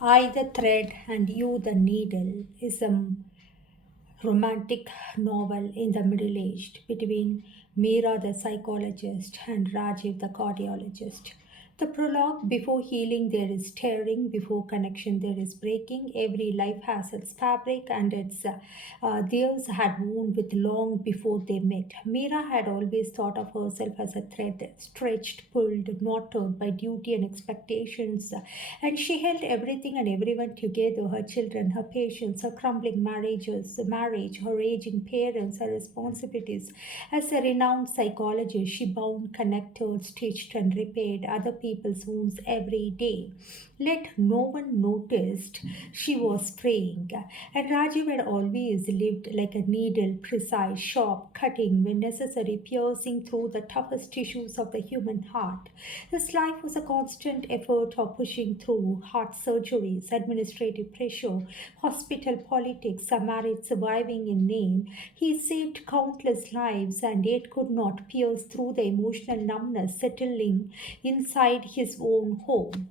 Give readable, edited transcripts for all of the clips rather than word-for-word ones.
I the thread and you the needle is a romantic novel in the Middle Age between Meera the psychologist and Rajiv the cardiologist. The prologue: before healing there is tearing, before connection there is breaking. Every life has its fabric and its theirs had wound with long before they met. Meera had always thought of herself as a thread, stretched, pulled, knotted by duty and expectations, and she held everything and everyone together: her children, her patients, her crumbling marriage, her aging parents, her responsibilities. As a renowned psychologist, she bound, connected, stitched, and repaired other people's wounds every day. Let no one noticed she was praying. And Rajiv had always lived like a needle, precise, sharp, cutting when necessary, piercing through the toughest tissues of the human heart. His life was a constant effort of pushing through heart surgeries, administrative pressure, hospital politics, a marriage surviving in name. He saved countless lives and yet could not pierce through the emotional numbness settling inside his own home.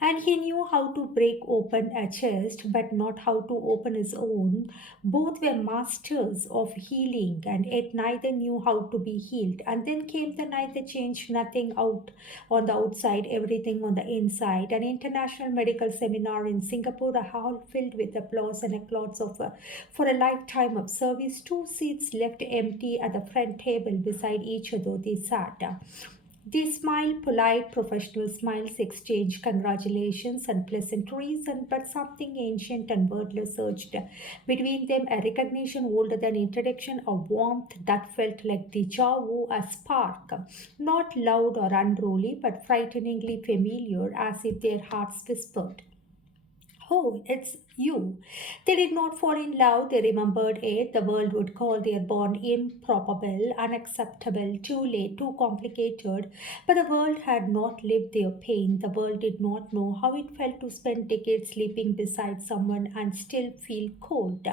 And he knew how to break open a chest, but not how to open his own. Both were masters of healing, and yet neither knew how to be healed. And then came the night that changed nothing out on the outside, everything on the inside. An international medical seminar in Singapore, a hall filled with applause and applause for a lifetime of service. Two seats left empty at the front table beside each other. They sat. They smile, polite, professional smiles, exchange congratulations and pleasantries, but something ancient and wordless surged between them, a recognition older than introduction, a warmth that felt like deja vu, a spark, not loud or unruly, but frighteningly familiar, as if their hearts whispered. Oh, it's you. They did not fall in love, they remembered it. The world would call their bond improbable, unacceptable, too late, too complicated. But the world had not lived their pain. The world did not know how it felt to spend decades sleeping beside someone and still feel cold.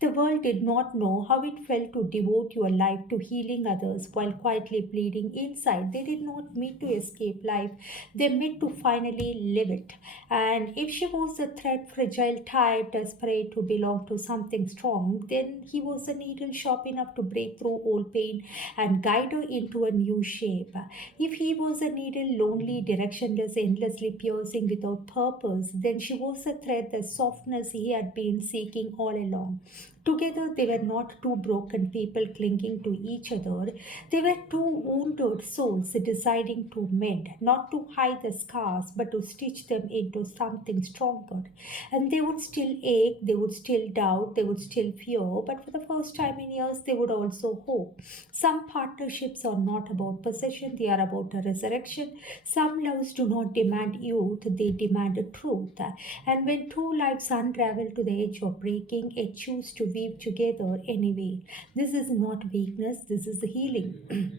The world did not know how it felt to devote your life to healing others while quietly bleeding inside. They did not meet to escape life, they met to finally live it. And if she was a thread, fragile, tired, desperate to belong to something strong, then he was a needle sharp enough to break through old pain and guide her into a new shape. If he was a needle, lonely, directionless, endlessly piercing without purpose, then she was a thread, the softness he had been seeking all along. Together, they were not two broken people clinging to each other. They were two wounded souls deciding to mend, not to hide the scars, but to stitch them into something stronger. And they would still ache, they would still doubt, they would still fear, but for the first time in years, they would also hope. Some partnerships are not about possession, they are about a resurrection. Some loves do not demand youth, they demand truth. And when two lives unravel to the edge of breaking, they choose to weave together anyway. This is not weakness, this is healing.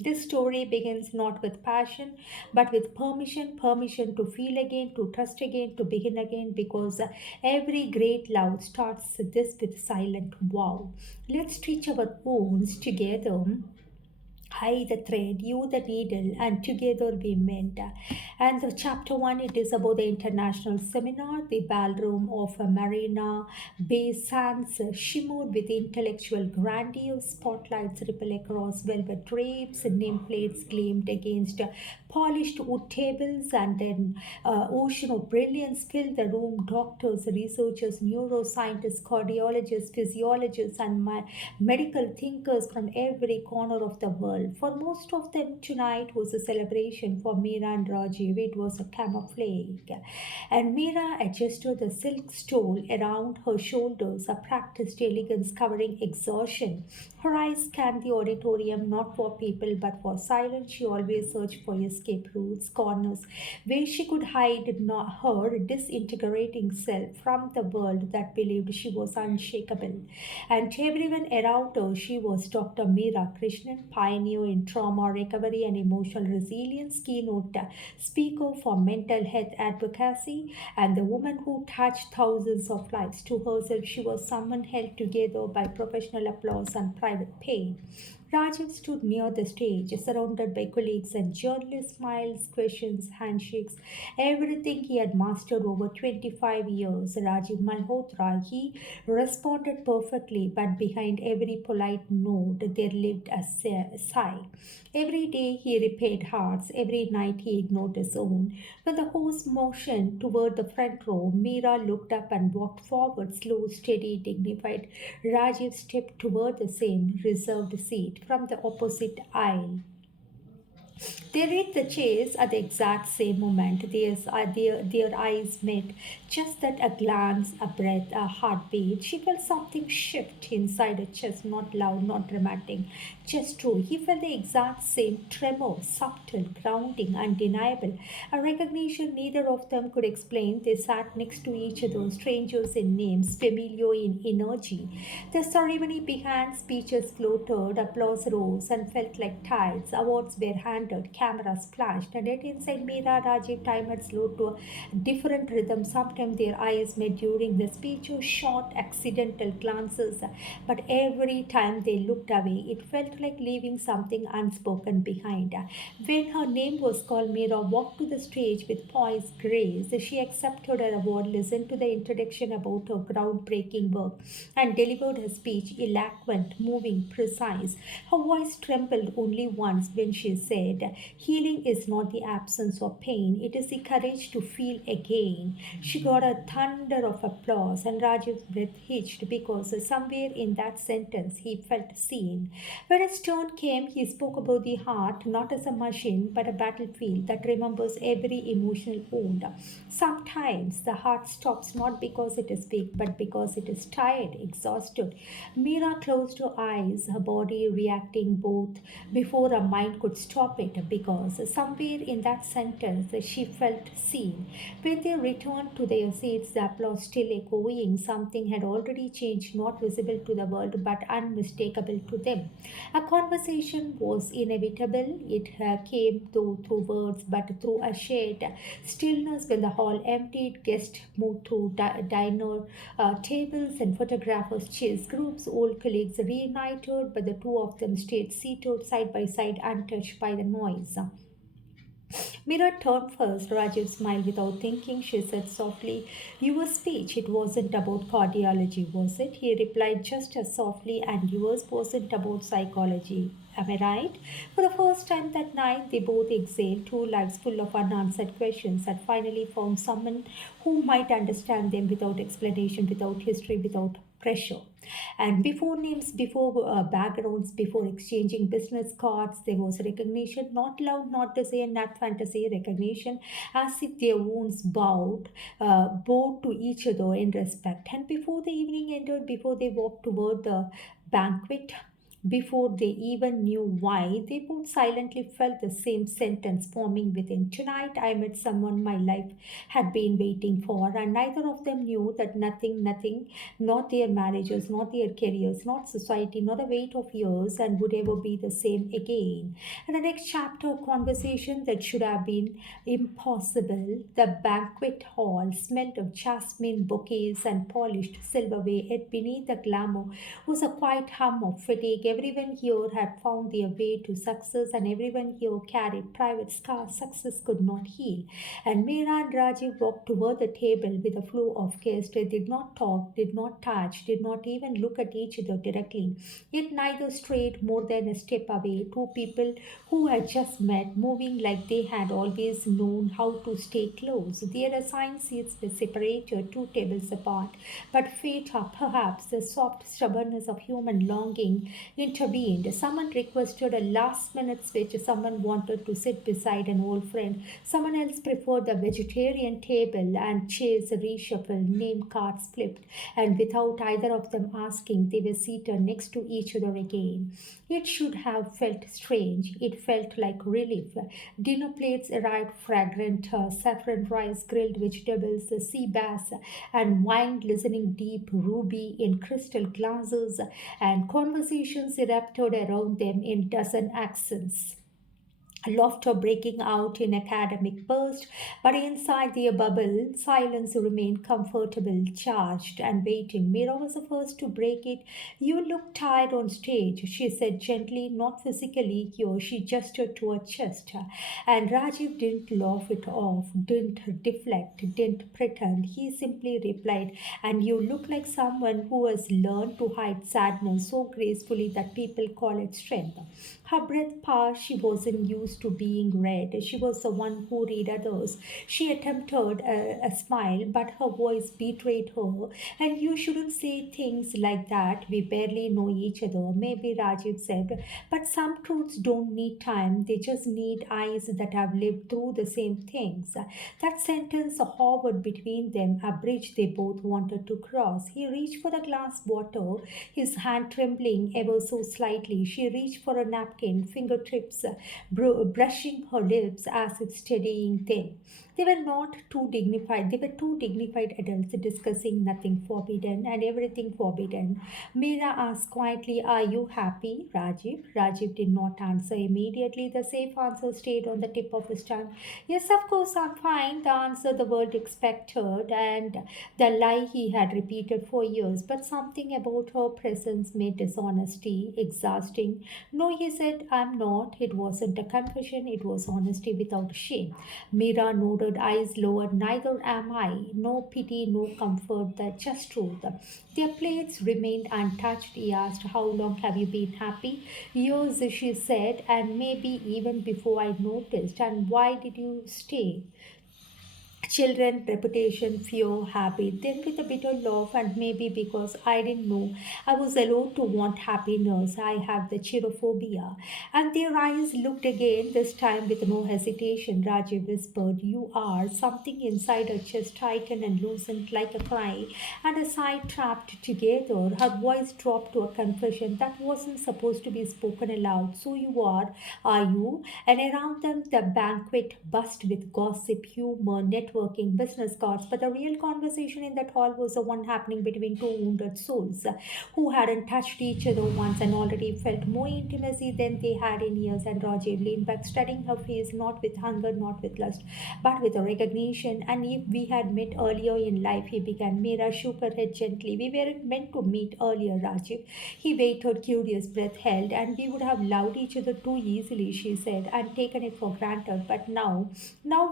This story begins not with passion, but with permission: permission to feel again, to trust again, to begin again, because every great love starts this with silent wow. Let's stitch our wounds together. I the thread, you the needle, and together we mend. And the chapter one, it is about the international seminar. The ballroom of a Marina Bay Sands shimmered with intellectual grandeur. Spotlights ripple across velvet drapes, nameplates gleamed against polished wood tables, and then ocean of brilliance filled the room. Doctors, researchers, neuroscientists, cardiologists, physiologists, and medical thinkers from every corner of the world. For most of them, tonight was a celebration. For Meera and Rajiv, it was a camouflage. And Meera adjusted the silk stole around her shoulders, a practiced elegance covering exhaustion. Her eyes scanned the auditorium not for people but for silence. She always searched for escape routes, corners where she could hide her disintegrating self from the world that believed she was unshakable. And to everyone around her, she was Dr. Meera Krishnan, pioneer in trauma recovery and emotional resilience, keynote speaker for mental health advocacy, and the woman who touched thousands of lives. To herself, she was someone held together by professional applause and private pain. Rajiv stood near the stage, surrounded by colleagues and journalists, smiles, questions, handshakes, everything he had mastered over 25 years. Rajiv Malhotra, he responded perfectly, but behind every polite nod, there lived a sigh. Every day he repaired hearts, every night he ignored his own. When the host motioned toward the front row, Meera looked up and walked forward, slow, steady, dignified. Rajiv stepped toward the same reserved seat from the opposite aisle. They read the chase at the exact same moment. Their eyes met. Just that a glance, a breath, a heartbeat. She felt something shift inside her chest, not loud, not dramatic, just true. He felt the exact same tremor, subtle, grounding, undeniable. A recognition neither of them could explain. They sat next to each other, strangers in names, familiar in energy. The ceremony began, speeches floated, applause rose and felt like tides. Awards were handed, cameras flashed, and yet inside Meera Rajiv time had slowed to a different rhythm. Sometimes their eyes met during the speech, or short, accidental glances, but every time they looked away, it felt like leaving something unspoken behind. When her name was called, Meera walked to the stage with poised grace. She accepted her award, listened to the introduction about her groundbreaking work, and delivered her speech eloquent, moving, precise. Her voice trembled only once when she said, "Healing is not the absence of pain, it is the courage to feel again." She got a thunder of applause, and Rajiv's breath hitched because somewhere in that sentence he felt seen. When his turn came, he spoke about the heart not as a machine but a battlefield that remembers every emotional wound. Sometimes the heart stops not because it is weak but because it is tired, exhausted. Meera closed her eyes, her body reacting both before her mind could stop it, because somewhere in that sentence she felt seen. When they returned to their seats, the applause still echoing, something had already changed, not visible to the world but unmistakable to them. A conversation was inevitable. It came through words but through a shared stillness. When the hall emptied, guests moved to diner tables and photographers chased groups. Old colleagues reunited, but the two of them stayed seated side by side, untouched by the noise. Mira turned first. Rajiv smiled without thinking. She said softly, "Your speech, it wasn't about cardiology, was it?" He replied just as softly, "And yours wasn't about psychology. Am I right?" For the first time that night, they both exhaled. Two lives full of unanswered questions had finally found someone who might understand them without explanation, without history, without pressure. And before names, before backgrounds, before exchanging business cards, there was recognition, not loud, not desire, not fantasy, recognition, as if their wounds bowed to each other in respect. And before the evening ended, before they walked toward the banquet, before they even knew why, they both silently felt the same sentence forming within. "Tonight I met someone my life had been waiting for," and neither of them knew that nothing, not their marriages, not their careers, not society, not the weight of years, and would ever be the same again. And the next chapter, a conversation that should have been impossible. The banquet hall smelled of jasmine bouquets and polished silverware, yet beneath the glamour was a quiet hum of fatigue. Everyone here had found their way to success, and everyone here carried private scars success could not heal. And Meera and Rajiv walked toward the table with a flow of guests. They did not talk, did not touch, did not even look at each other directly. Yet neither strayed more than a step away. Two people who had just met, moving like they had always known how to stay close. Their assigned seats were separated, two tables apart. But fate, or perhaps the soft stubbornness of human longing, intervened. Someone requested a last minute switch. Someone wanted to sit beside an old friend. Someone else preferred the vegetarian table, and chairs reshuffled, name cards flipped, and without either of them asking, they were seated next to each other again. It should have felt strange. It felt like relief. Dinner plates arrived, fragrant saffron rice, grilled vegetables, sea bass, and wine glistening deep ruby in crystal glasses, and conversations erupted around them in dozen accents. laughter breaking out in academic burst, but inside their bubble, silence remained comfortable, charged, and waiting. Mira was the first to break it. You look tired on stage, she said gently, not physically here. She gestured to her chest. And Rajiv didn't laugh it off, didn't deflect, didn't pretend. He simply replied, and you look like someone who has learned to hide sadness so gracefully that people call it strength. Her breath passed. She wasn't used to being read. She was the one who read others. She attempted a smile, but her voice betrayed her. And you shouldn't say things like that. We barely know each other. Maybe Rajiv said, but some truths don't need time. They just need eyes that have lived through the same things. That sentence hovered between them, a bridge they both wanted to cross. He reached for the glass water, his hand trembling ever so slightly. She reached for a napkin, fingertips brushing her lips as if steadying them. They were not too dignified. They were two dignified adults discussing nothing forbidden and everything forbidden. Meera asked quietly, are you happy, Rajiv? Rajiv did not answer immediately. The safe answer stayed on the tip of his tongue. Yes, of course, I'm fine. The answer the world expected and the lie he had repeated for years. But something about her presence made dishonesty exhausting. No, he said, I'm not. It wasn't a confession, it was honesty without shame. Mira nodded, eyes lowered. Neither am I. No pity, no comfort, that just truth. Their plates remained untouched. He asked, how long have you been happy? Years, she said, and maybe even before I noticed. And why did you stay? Children, reputation, fear, habit. Then with a bitter laugh, and maybe because I didn't know I was allowed to want happiness, I have the cherophobia. And their eyes looked again, this time with no hesitation. Rajiv whispered, you are. Something inside her chest tightened and loosened like a cry, and a sigh trapped together. Her voice dropped to a confession that wasn't supposed to be spoken aloud. So you are you? And around them, the banquet buzzed with gossip, humor, networking, business cards. But the real conversation in that hall was the one happening between two wounded souls who hadn't touched each other once and already felt more intimacy than they had in years. And Rajiv leaned back, studying her face, not with hunger, not with lust, but with a recognition. And if we had met earlier in life, he began. Mira shook her head gently. We weren't meant to meet earlier, Rajiv. He waited, curious breath held, and we would have loved each other too easily, she said, and taken it for granted. But now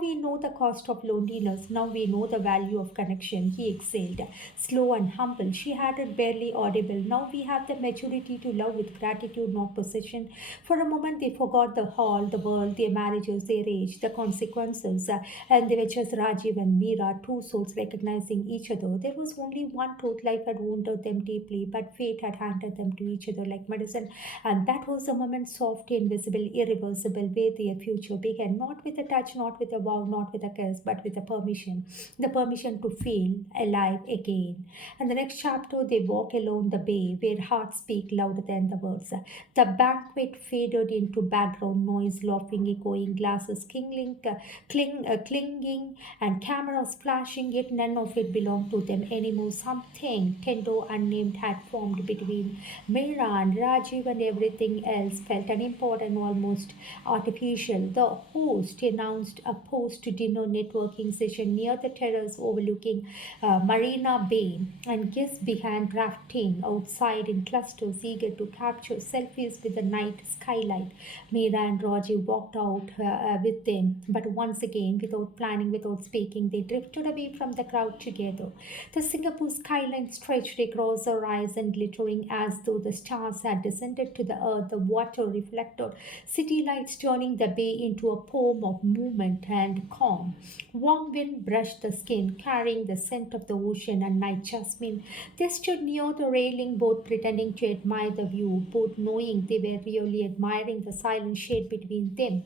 we know the cost of loneliness. Now we know the value of connection. He exhaled, slow and humble. She had it barely audible. Now we have the maturity to love with gratitude, not possession. For a moment, they forgot the hall, the world, their marriages, their age, the consequences, and they were just Rajiv and Meera, two souls recognizing each other. There was only one truth: life had wounded them deeply, but fate had handed them to each other like medicine. And that was the moment, soft, invisible, irreversible, where their future began. Not with a touch, not with a vow, not with a kiss, but with a permission. The permission to feel alive again. And the next chapter, they walk along the bay where hearts speak louder than the words. The banquet faded into background noise, laughing, echoing, glasses clinging, and cameras flashing. Yet none of it belonged to them anymore. Something tender, unnamed, had formed between Meera and Rajiv, and everything else felt unimportant, almost artificial. The host announced a post-dinner networking session near the terrace overlooking Marina Bay, and guests began drafting outside in clusters, eager to capture selfies with the night skylight. Meera and Rajiv walked out with them, but once again, without planning, without speaking, they drifted away from the crowd together. The Singapore skyline stretched across the horizon, glittering as though the stars had descended to the earth. The water reflected city lights, turning the bay into a poem of movement and calm. Warm wind brushed the skin, carrying the scent of the ocean and night jasmine. They stood near the railing, both pretending to admire the view, both knowing they were really admiring the silent shade between them.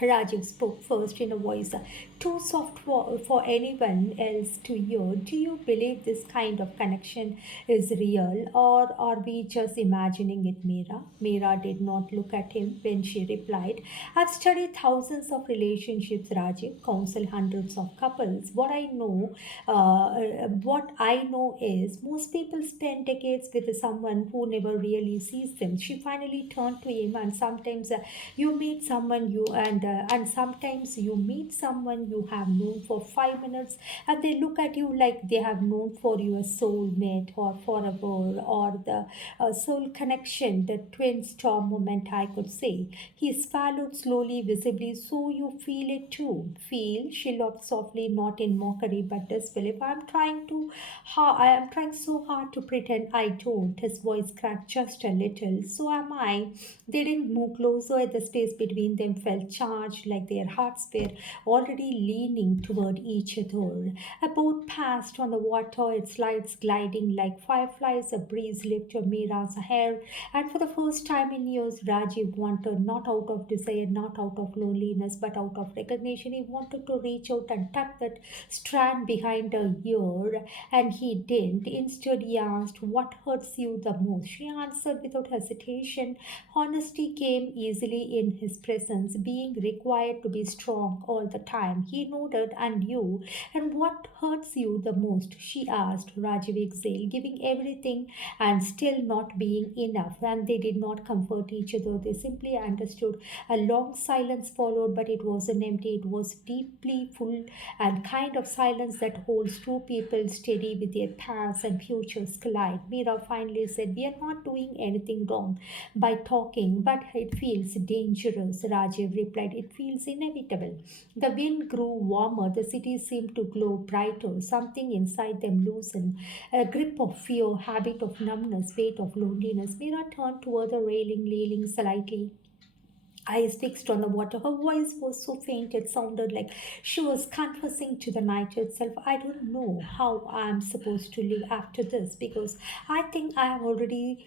Rajiv spoke first in a voice too soft for anyone else to hear. Do you believe this kind of connection is real, or are we just imagining it, Meera? Meera did not look at him when she replied, I've studied thousands of relationships, Rajiv, counsel hundreds of couples. What I know is most people spend decades with someone who never really sees them. She finally turned to him, and sometimes you meet someone you and sometimes you meet someone you have known for 5 minutes, and they look at you like they have known for you a soulmate or forever, or the soul connection, the twin storm moment, I could say. He swallowed slowly, visibly, so you feel it too. Feel? She laughed softly, not in mockery but disbelief. I am trying so hard to pretend I don't. His voice cracked just a little. So am I. They didn't move closer. The space between them felt charged, like their hearts were already leaning toward each other. A boat passed on the water, its lights gliding like fireflies. A breeze lifted Mira's hair, and for the first time in years, Rajiv wanted, not out of desire, not out of loneliness, but out of recognition. He wanted to reach out and tap that strand behind her ear, and he didn't. Instead, he asked, What hurts you the most? She answered without hesitation. Honesty came easily in his presence, being required to be strong all the time. He nodded and you. And what hurts you the most? She asked. Rajiv exhaled, giving everything and still not being enough. And they did not comfort each other. They simply understood. A long silence followed, but it wasn't empty. It was deeply full and kind of silence that holds two people steady with their paths and futures collide. Mira finally said, We are not doing anything wrong by talking, but it feels dangerous. Rajiv replied, It feels inevitable. The wind grew warmer. The city seemed to glow brighter. Something inside them loosened. A grip of fear, habit of numbness, weight of loneliness. Mira turned toward the railing, leaning slightly, eyes fixed on the water. Her voice was so faint it sounded like she was confessing to the night itself. I don't know how I'm supposed to live after this, because I think I have already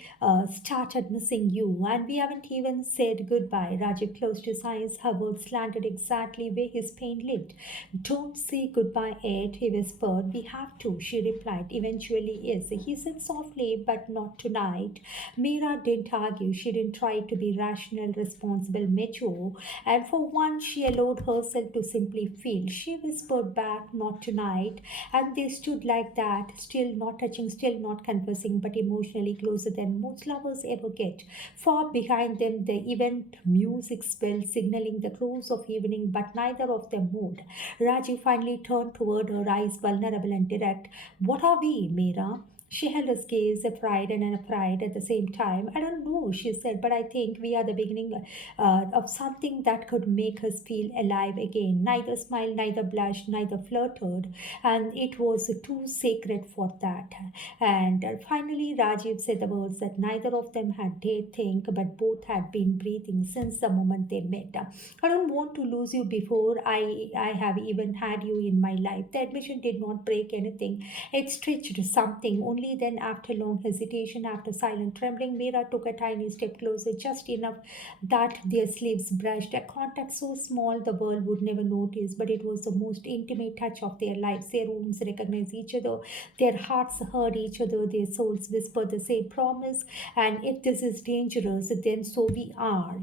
started missing you, and we haven't even said goodbye. Rajiv closed his eyes. Her words landed exactly where his pain lived. Don't say goodbye, Ed, he whispered. We have to, she replied. Eventually, yes, he said softly, but not tonight. Mira didn't argue. She didn't try to be rational, responsible, mature, and for once she allowed herself to simply feel. She whispered back, Not tonight, and they stood like that, still not touching, still not confessing, but emotionally closer than most lovers ever get. Far behind them, the event music spelled, signaling the close of evening, but neither of them moved. Raji finally turned toward her, eyes vulnerable and direct. What are we, Mira? She held his gaze, a pride and a pride at the same time. I don't know, she said, but I think we are the beginning of something that could make us feel alive again. Neither smiled, neither blushed, neither flirted, and it was too sacred for that. And finally, Rajiv said the words that neither of them had dared think, but both had been breathing since the moment they met. I don't want to lose you before I have even had you in my life. The admission did not break anything. It stretched something. Only then, after long hesitation, after silent trembling, Mira took a tiny step closer, just enough that their sleeves brushed. A contact so small the world would never notice, but it was the most intimate touch of their lives. Their wounds recognized each other, their hearts heard each other, their souls whispered the same promise. And if this is dangerous, then so we are.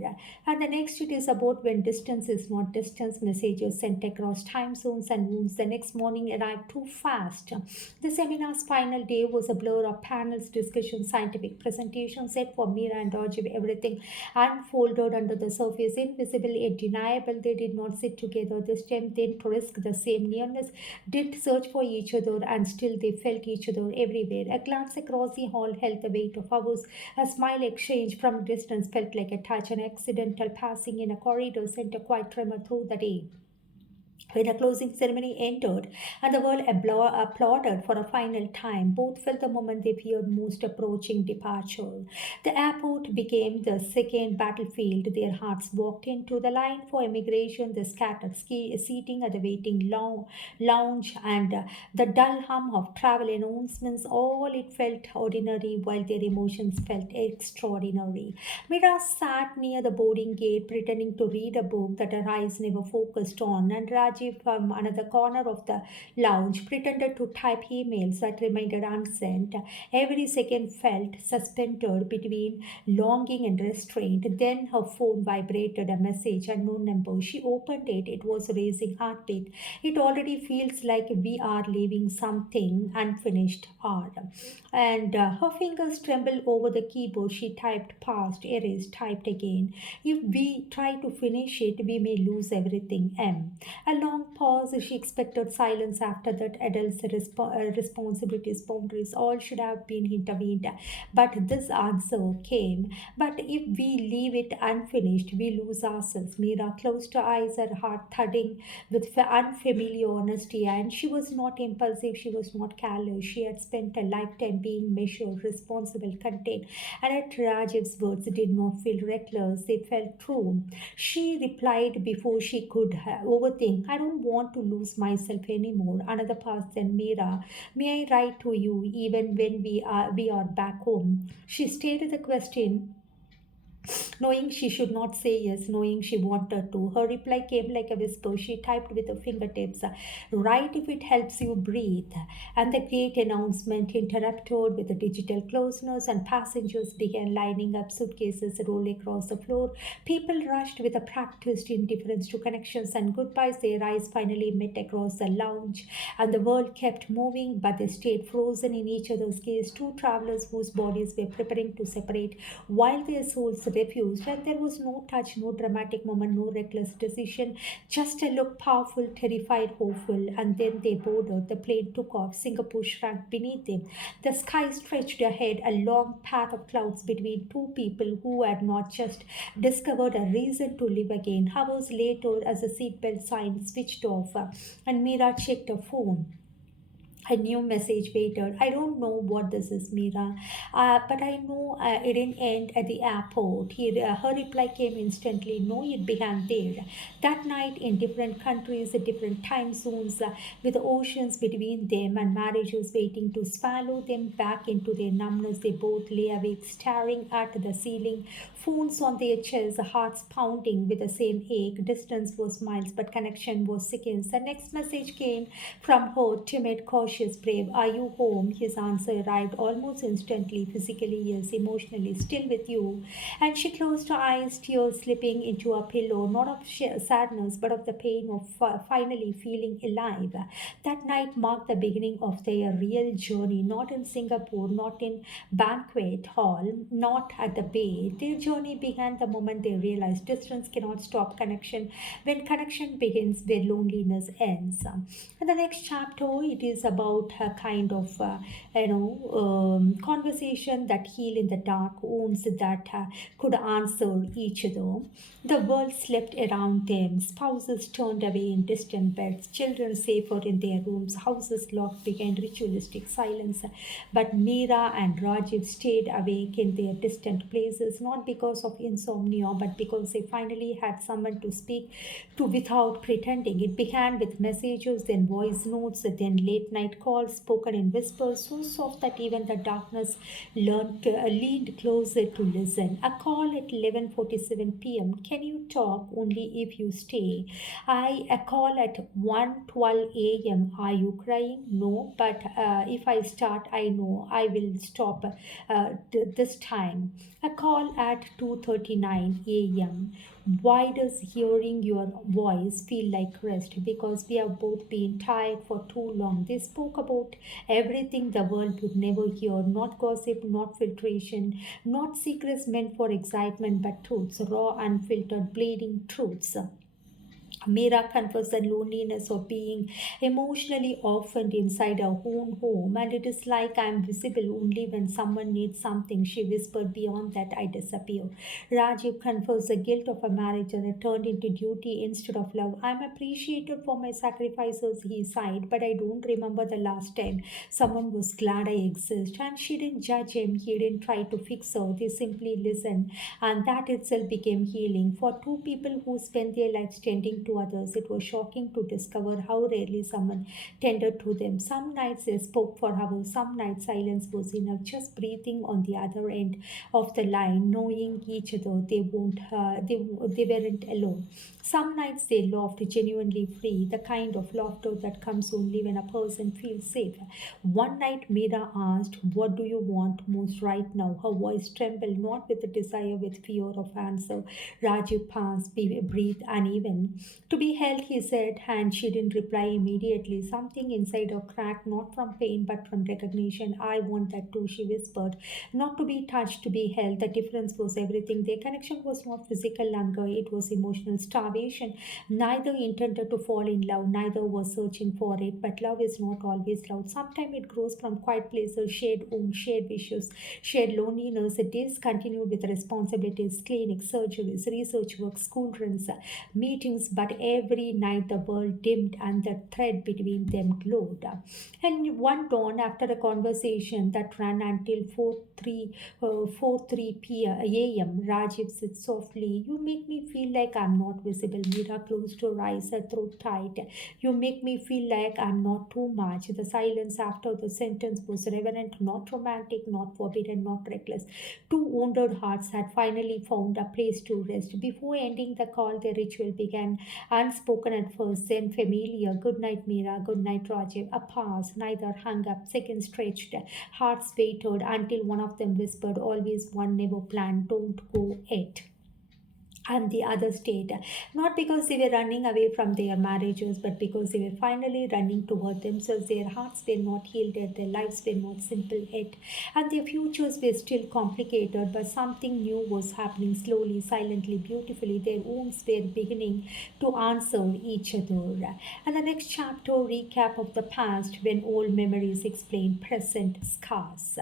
And the next it is about when distance is not distance, messages sent across time zones and wounds. The next morning arrived too fast. The seminar's final day was a blur of panels, discussions, scientific presentations. Set for Mira and Rajiv, everything unfolded under the surface, invisible yet deniable. They did not sit together this time, didn't risk the same nearness, didn't search for each other, and still they felt each other everywhere. A glance across the hall held the weight of hours. A smile exchanged from a distance felt like a touch. An accidental passing in a corridor sent a quiet tremor through the day. When a closing ceremony ended and the world applauded for a final time, both felt the moment they feared most approaching departure. The airport became the second battlefield. Their hearts walked into the line for immigration, the scattered seating at the waiting lounge, and the dull hum of travel announcements. All it felt ordinary while their emotions felt extraordinary. Mira sat near the boarding gate, pretending to read a book that her eyes never focused on, and Rajiv, from another corner of the lounge, pretended to type emails that remained unsent. Every second felt suspended between longing and restraint. Then her phone vibrated a message, unknown number. She opened it. It was racing heartbeat. It already feels like we are leaving something unfinished art. And her fingers trembled over the keyboard. She typed past, erased, typed again. If we try to finish it, we may lose everything. M. A long pause. She expected silence after that. Adults' responsibilities, boundaries, all should have been intervened. But this answer came. But if we leave it unfinished, we lose ourselves. Mira closed her eyes, her heart thudding with unfamiliar honesty. And she was not impulsive, she was not careless. She had spent a lifetime being measured, responsible, contained. And at Rajiv's words did not feel reckless, they felt true. She replied before she could overthink, I don't want to lose myself anymore. Another pass then Mira. May I write to you even when we are back home? She stated the question knowing she should not say yes, knowing she wanted to. Her reply came like a whisper. She typed with her fingertips, write if it helps you breathe. And the great announcement interrupted with a digital closeness, and passengers began lining up, suitcases rolling across the floor. People rushed with a practiced indifference to connections and goodbyes. Their eyes finally met across the lounge, and the world kept moving, but they stayed frozen in each other's gaze. Two travelers whose bodies were preparing to separate while their souls refused. And there was no touch, no dramatic moment, no reckless decision, just a look, powerful, terrified, hopeful. And then they boarded. The plane took off. Singapore shrank beneath them. The sky stretched ahead, a long path of clouds between two people who had not just discovered a reason to live again. Hours later, as the seatbelt sign switched off, and Mira checked her phone, a new message waited. I don't know what this is, Mira, but I know it didn't end at the airport. Her reply came instantly. No, it began there. That night, in different countries, at different time zones, with oceans between them and marriages waiting to swallow them back into their numbness, they both lay awake, staring at the ceiling, phones on their chests, hearts pounding with the same ache. Distance was miles, but connection was seconds. The next message came from her, timid, cautious, brave. Are you home? His answer arrived almost instantly. Physically, yes. Emotionally, still with you. And she closed her eyes, tears slipping into her pillow, not of sadness, but of the pain of finally feeling alive. That night marked the beginning of their real journey, not in Singapore, not in banquet hall, not at the bay. Their journey began the moment they realized distance cannot stop connection when connection begins where loneliness ends. And the next chapter, it is about a kind of conversation that heal in the dark, wounds that could answer each other. The world slept around them, spouses turned away in distant beds, children safer in their rooms, houses locked began ritualistic silence. But Meera and Rajiv stayed awake in their distant places, not because of insomnia, but because they finally had someone to speak to without pretending. It began with messages, then voice notes, then late night calls spoken in whispers, so soft that even the darkness leaned closer to listen. A call at 11:47 p.m. Can you talk? Only if you stay. A call at 1:12 a.m. Are you crying? No, but if I start, I know I will stop this time. A call at 2:39 a.m. Why does hearing your voice feel like rest? Because we have both been tired for too long. They spoke about everything the world would never hear, not gossip, not filtration, not secrets meant for excitement, but truths, raw, unfiltered, bleeding truths. Mira confessed the loneliness of being emotionally orphaned inside her own home, and it is like I'm visible only when someone needs something. She whispered, beyond that, I disappear. Rajiv confessed the guilt of a marriage and it turned into duty instead of love. I'm appreciated for my sacrifices, he sighed, but I don't remember the last time someone was glad I exist. And she didn't judge him, he didn't try to fix her, they simply listened, and that itself became healing. For two people who spent their lives tending to others, it was shocking to discover how rarely someone tended to them. Some nights they spoke for hours, some nights silence was enough, just breathing on the other end of the line, knowing each other they weren't alone. Some nights they laughed genuinely free, the kind of laughter that comes only when a person feels safe. One night Meera asked, what do you want most right now? Her voice trembled, not with a desire, with fear of answer. Rajiv paused, breathed uneven. To be held, he said, and she didn't reply immediately. Something inside her cracked, not from pain but from recognition. I want that too, she whispered. Not to be touched, to be held. The difference was everything. Their connection was not physical hunger, it was emotional starvation. Neither intended to fall in love, neither was searching for it. But love is not always loud. Sometimes it grows from quiet places, shared homes, shared wishes, shared loneliness. The days continued with responsibilities, clinics, surgeries, research work, school runs, meetings. But every night the world dimmed and the thread between them glowed. And one dawn, after a conversation that ran until 4:03 a.m., Rajiv said softly, you make me feel like I'm not visible. Meera closed her eyes, her throat tight. You make me feel like I'm not too much. The silence after the sentence was reverent, not romantic, not forbidden, not reckless. Two wounded hearts had finally found a place to rest. Before ending the call, the ritual began, unspoken at first, then familiar. Good night, Meera. Good night, Rajiv. A pause. Neither hung up. Seconds stretched. Hearts waited until one of them whispered, always one, never planned. Don't go yet, and the other stayed, not because they were running away from their marriages, but because they were finally running toward themselves. Their hearts were not healed yet, their lives were not simple yet, and their futures were still complicated, but something new was happening slowly, silently, beautifully. Their wounds were beginning to answer each other. And the next chapter, recap of the past when old memories explain present scars.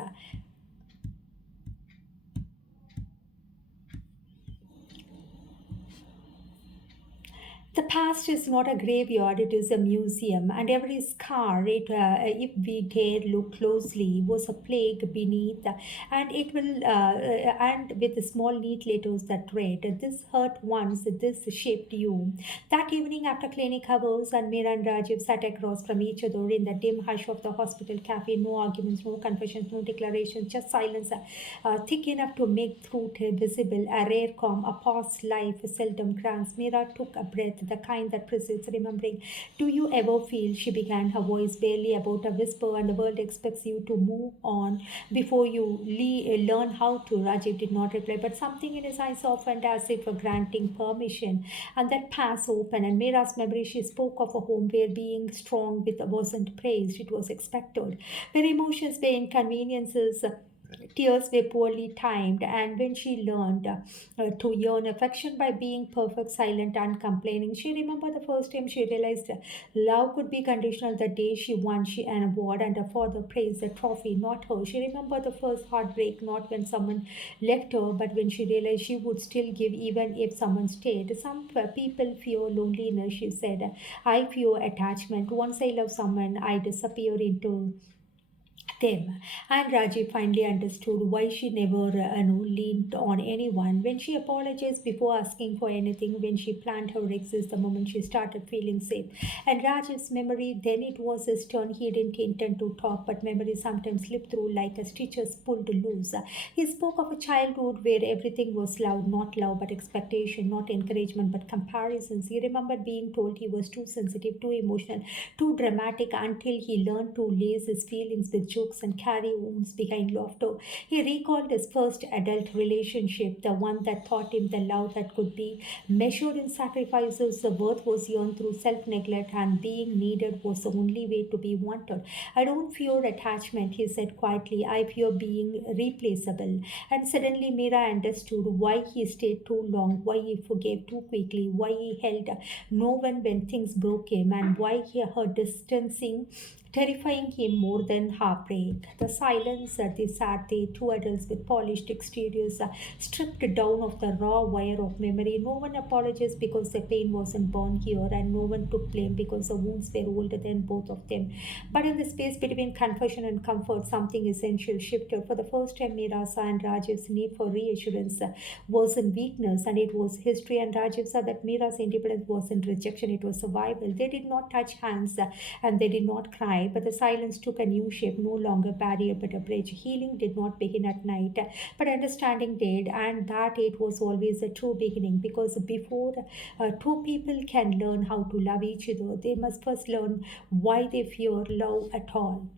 The past is not a graveyard, it is a museum, and every scar, if we dare look closely, was a plague beneath, and it will, and with the small neat letters that read, this hurt once, this shaped you. That evening after clinic hours, and Meera and Rajiv sat across from each other in the dim hush of the hospital cafe. No arguments, no confessions, no declarations, just silence, thick enough to make truth visible, a rare calm, a past life seldom grants. Meera took a breath, the kind that precedes remembering. Do you ever feel, she began, her voice barely about a whisper, and the world expects you to move on before you learn how to? Rajiv did not reply, but something in his eyes softened as if granting permission, and that pass open. And Meera's memory, she spoke of a home where being strong with wasn't praised, it was expected, where emotions were inconveniences, tears were poorly timed, and when she learned to yearn affection by being perfect, silent, uncomplaining, she remembered the first time she realized love could be conditional. The day she won an award and her father praised the trophy, not her. She remembered the first heartbreak, not when someone left her, but when she realized she would still give even if someone stayed. Some people fear loneliness, she said. I fear attachment. Once I love someone, I disappear into them. And Rajiv finally understood why she never leaned on anyone. When she apologized before asking for anything, when she planned her exit the moment she started feeling safe. And Rajiv's memory, then it was his turn. He didn't intend to talk, but memory sometimes slipped through like a stitches pulled loose. He spoke of a childhood where everything was loud, not love, but expectation, not encouragement, but comparisons. He remembered being told he was too sensitive, too emotional, too dramatic, until he learned to lace his feelings with jokes and carry wounds behind laughter. He recalled his first adult relationship, the one that taught him the love that could be measured in sacrifices. The worth was earned through self neglect, and being needed was the only way to be wanted. I don't fear attachment, he said quietly. I fear being replaceable. And suddenly, Mira understood why he stayed too long, why he forgave too quickly, why he held no one when things broke him, and why her distancing terrifying him more than heartbreak. The silence they sat there, two adults with polished exteriors, stripped down of the raw wire of memory. No one apologized because the pain wasn't born here, and no one took blame because the wounds were older than both of them. But in the space between confession and comfort, something essential shifted. For the first time, Mirasa and Rajiv's need for reassurance wasn't weakness, and it was history. And Rajiv saw that Mira's independence wasn't rejection, it was survival. They did not touch hands and they did not cry, but the silence took a new shape, no longer barrier but a bridge. Healing did not begin at night, but understanding did, and that it was always a true beginning, because before two people can learn how to love each other, they must first learn why they fear love at all.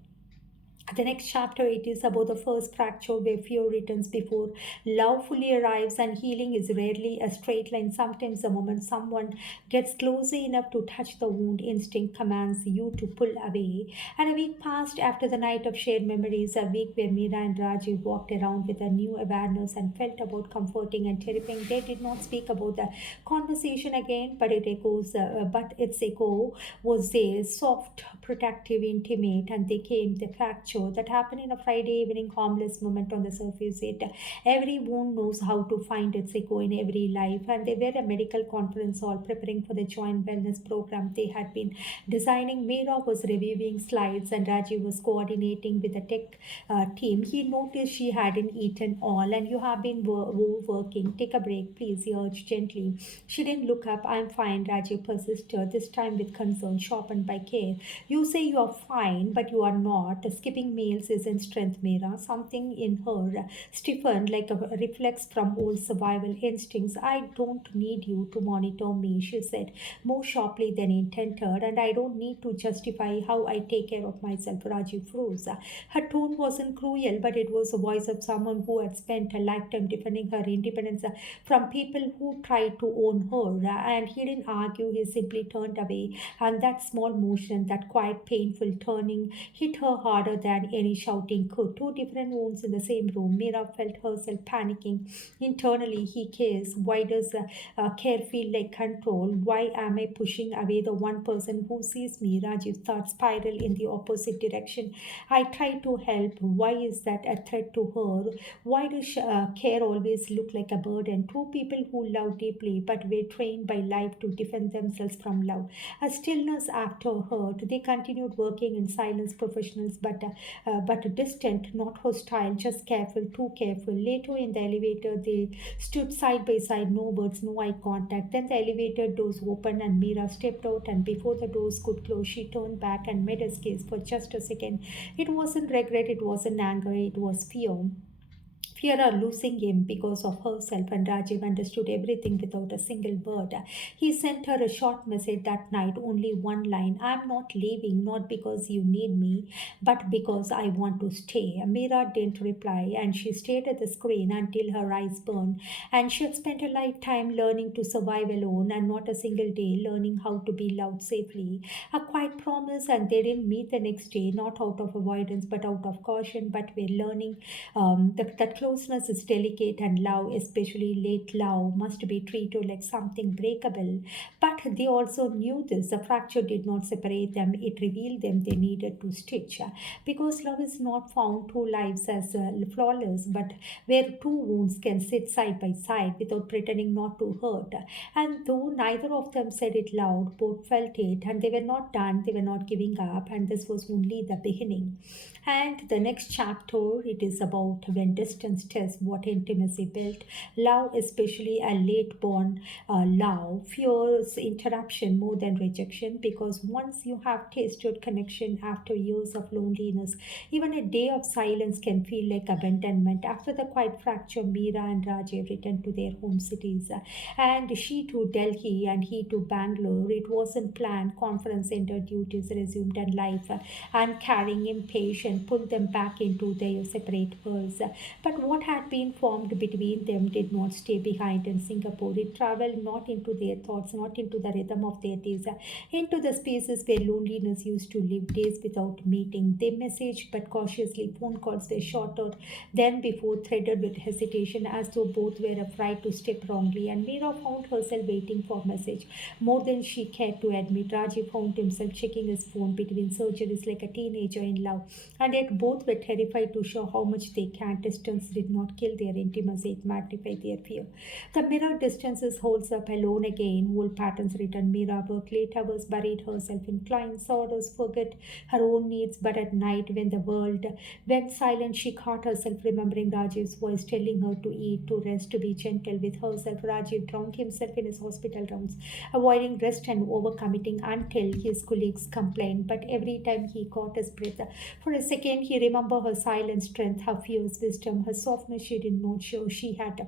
The next chapter, it is about the first fracture where fear returns before love fully arrives, and healing is rarely a straight line. Sometimes the moment someone gets closer enough to touch the wound, instinct commands you to pull away. And a week passed after the night of shared memories, a week where Meera and Rajiv walked around with a new awareness and felt about comforting and terrifying. They did not speak about the conversation again, but its echo was there, soft, protective, intimate, and they came the fracture that happened in a Friday evening, harmless moment on the surface. It every wound knows how to find its echo in every life, and they were a medical conference hall preparing for the joint wellness program they had been designing. Meera was reviewing slides, and Rajiv was coordinating with the tech team. He noticed she hadn't eaten all, and you have been overworking. Take a break, please, he urged gently. She didn't look up. I'm fine, Rajiv persisted, this time with concern sharpened by care. You say you are fine, but you are not. Skipping meals isn't strength, Meera. Something in her stiffened like a reflex from old survival instincts. I don't need you to monitor me, she said, more sharply than intended, and I don't need to justify how I take care of myself. Rajiv froze. Her tone wasn't cruel, but it was the voice of someone who had spent a lifetime defending her independence from people who tried to own her. And he didn't argue, he simply turned away. And that small motion, that quiet, painful turning, hit her harder than any shouting could. Two different wounds in the same room. Mira felt herself panicking. Internally, he cares. Why does care feel like control? Why am I pushing away the one person who sees me? Rajiv thought spiral in the opposite direction. I try to help. Why is that a threat to her? Why does care always look like a burden? Two people who love deeply but were trained by life to defend themselves from love. A stillness after hurt. They continued working in silence, professionals, but distant, not hostile, just careful, too careful. Later in the elevator, they stood side by side, no words, no eye contact. Then the elevator doors opened and Mira stepped out, and before the doors could close, she turned back and met his gaze for just a second. It wasn't regret, it wasn't anger, it was fear. Fear of losing him because of herself, and Rajiv understood everything without a single word. He sent her a short message that night, only one line: I'm not leaving, not because you need me, but because I want to stay. Mira didn't reply, and she stared at the screen until her eyes burned. And she had spent a lifetime learning to survive alone, and not a single day learning how to be loved safely. A quiet promise, and they didn't meet the next day, not out of avoidance, but out of caution. But we're learning that closeness is delicate, and love, especially late love, must be treated like something breakable. But they also knew this. The fracture did not separate them, it revealed them. They needed to stitch. Because love is not found two lives as flawless, but where two wounds can sit side by side without pretending not to hurt. And though neither of them said it loud, both felt it, and they were not done, they were not giving up, and this was only the beginning. And the next chapter, it is about when distance silence tests what intimacy built. Love, especially a late born love, fears interruption more than rejection, because once you have tasted connection after years of loneliness, even a day of silence can feel like abandonment. After the quiet fracture, Meera and Rajiv returned to their home cities, and she to Delhi and he to Bangalore. It wasn't planned. Conference center duties resumed, and life and carrying impatient pulled them back into their separate worlds. But what had been formed between them did not stay behind in Singapore. It traveled not into their thoughts, not into the rhythm of their days, into the spaces where loneliness used to live, days without meeting. They messaged but cautiously. Phone calls were shorter than before, threaded with hesitation, as though both were afraid to step wrongly. And Meera found herself waiting for message more than she cared to admit. Rajiv found himself checking his phone between surgeries like a teenager in love, and yet both were terrified to show how much they can. Distance did not kill their intimacy, it magnified their fear. The mirror distances holds up alone again. Old patterns return. Meera worked late hours, buried herself in client sorrows, forget her own needs. But at night, when the world went silent, she caught herself remembering Rajiv's voice telling her to eat, to rest, to be gentle with herself. Rajiv drowned himself in his hospital rounds, avoiding rest and overcommitting until his colleagues complained. But every time he caught his breath, for a second he remembered her silent strength, her fierce wisdom, her softness she did not show she had.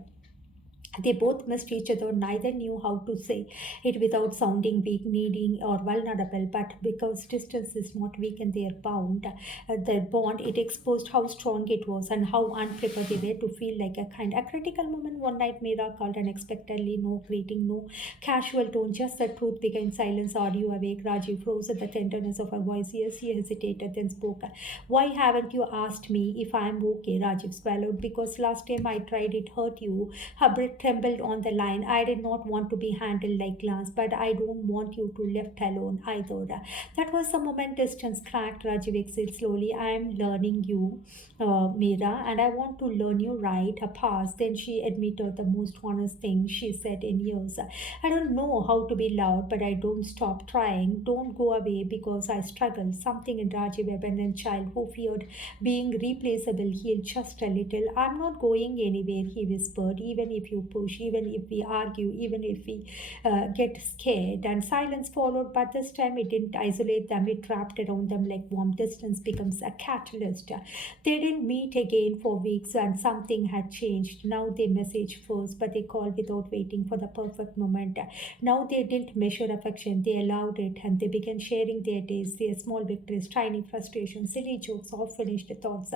They both missed each other. Neither knew how to say it without sounding weak, needy, or vulnerable. But because distance is not weaken their bond, it exposed how strong it was and how unprepared they were to feel like a kind. A critical moment one night, Meera called unexpectedly. No greeting, no casual tone, just the truth began. Silence. Are you awake? Rajiv froze at the tenderness of her voice. Yes, he hesitated, then spoke. Why haven't you asked me if I'm okay? Rajiv swallowed. Because last time I tried, it hurt you. Her breath trembled on the line. I did not want to be handled like glass, but I don't want you to left alone either. That was the moment distance cracked. Rajiv exhaled slowly. I am learning you, Meera, and I want to learn you right. A pause. Then she admitted the most honest thing she said in years. I don't know how to be loud, but I don't stop trying. Don't go away because I struggle. Something in Rajiv, abandoned child who feared being replaceable, healed just a little. I'm not going anywhere, he whispered, even if you push, even if we argue, even if we get scared. And silence followed, but this time it didn't isolate them, it wrapped around them like warm. Distance becomes a catalyst. They didn't meet again for weeks, and something had changed. Now they message first, but they call without waiting for the perfect moment. Now they didn't measure affection, they allowed it, and they began sharing their days, their small victories, tiny frustrations, silly jokes, half finished thoughts.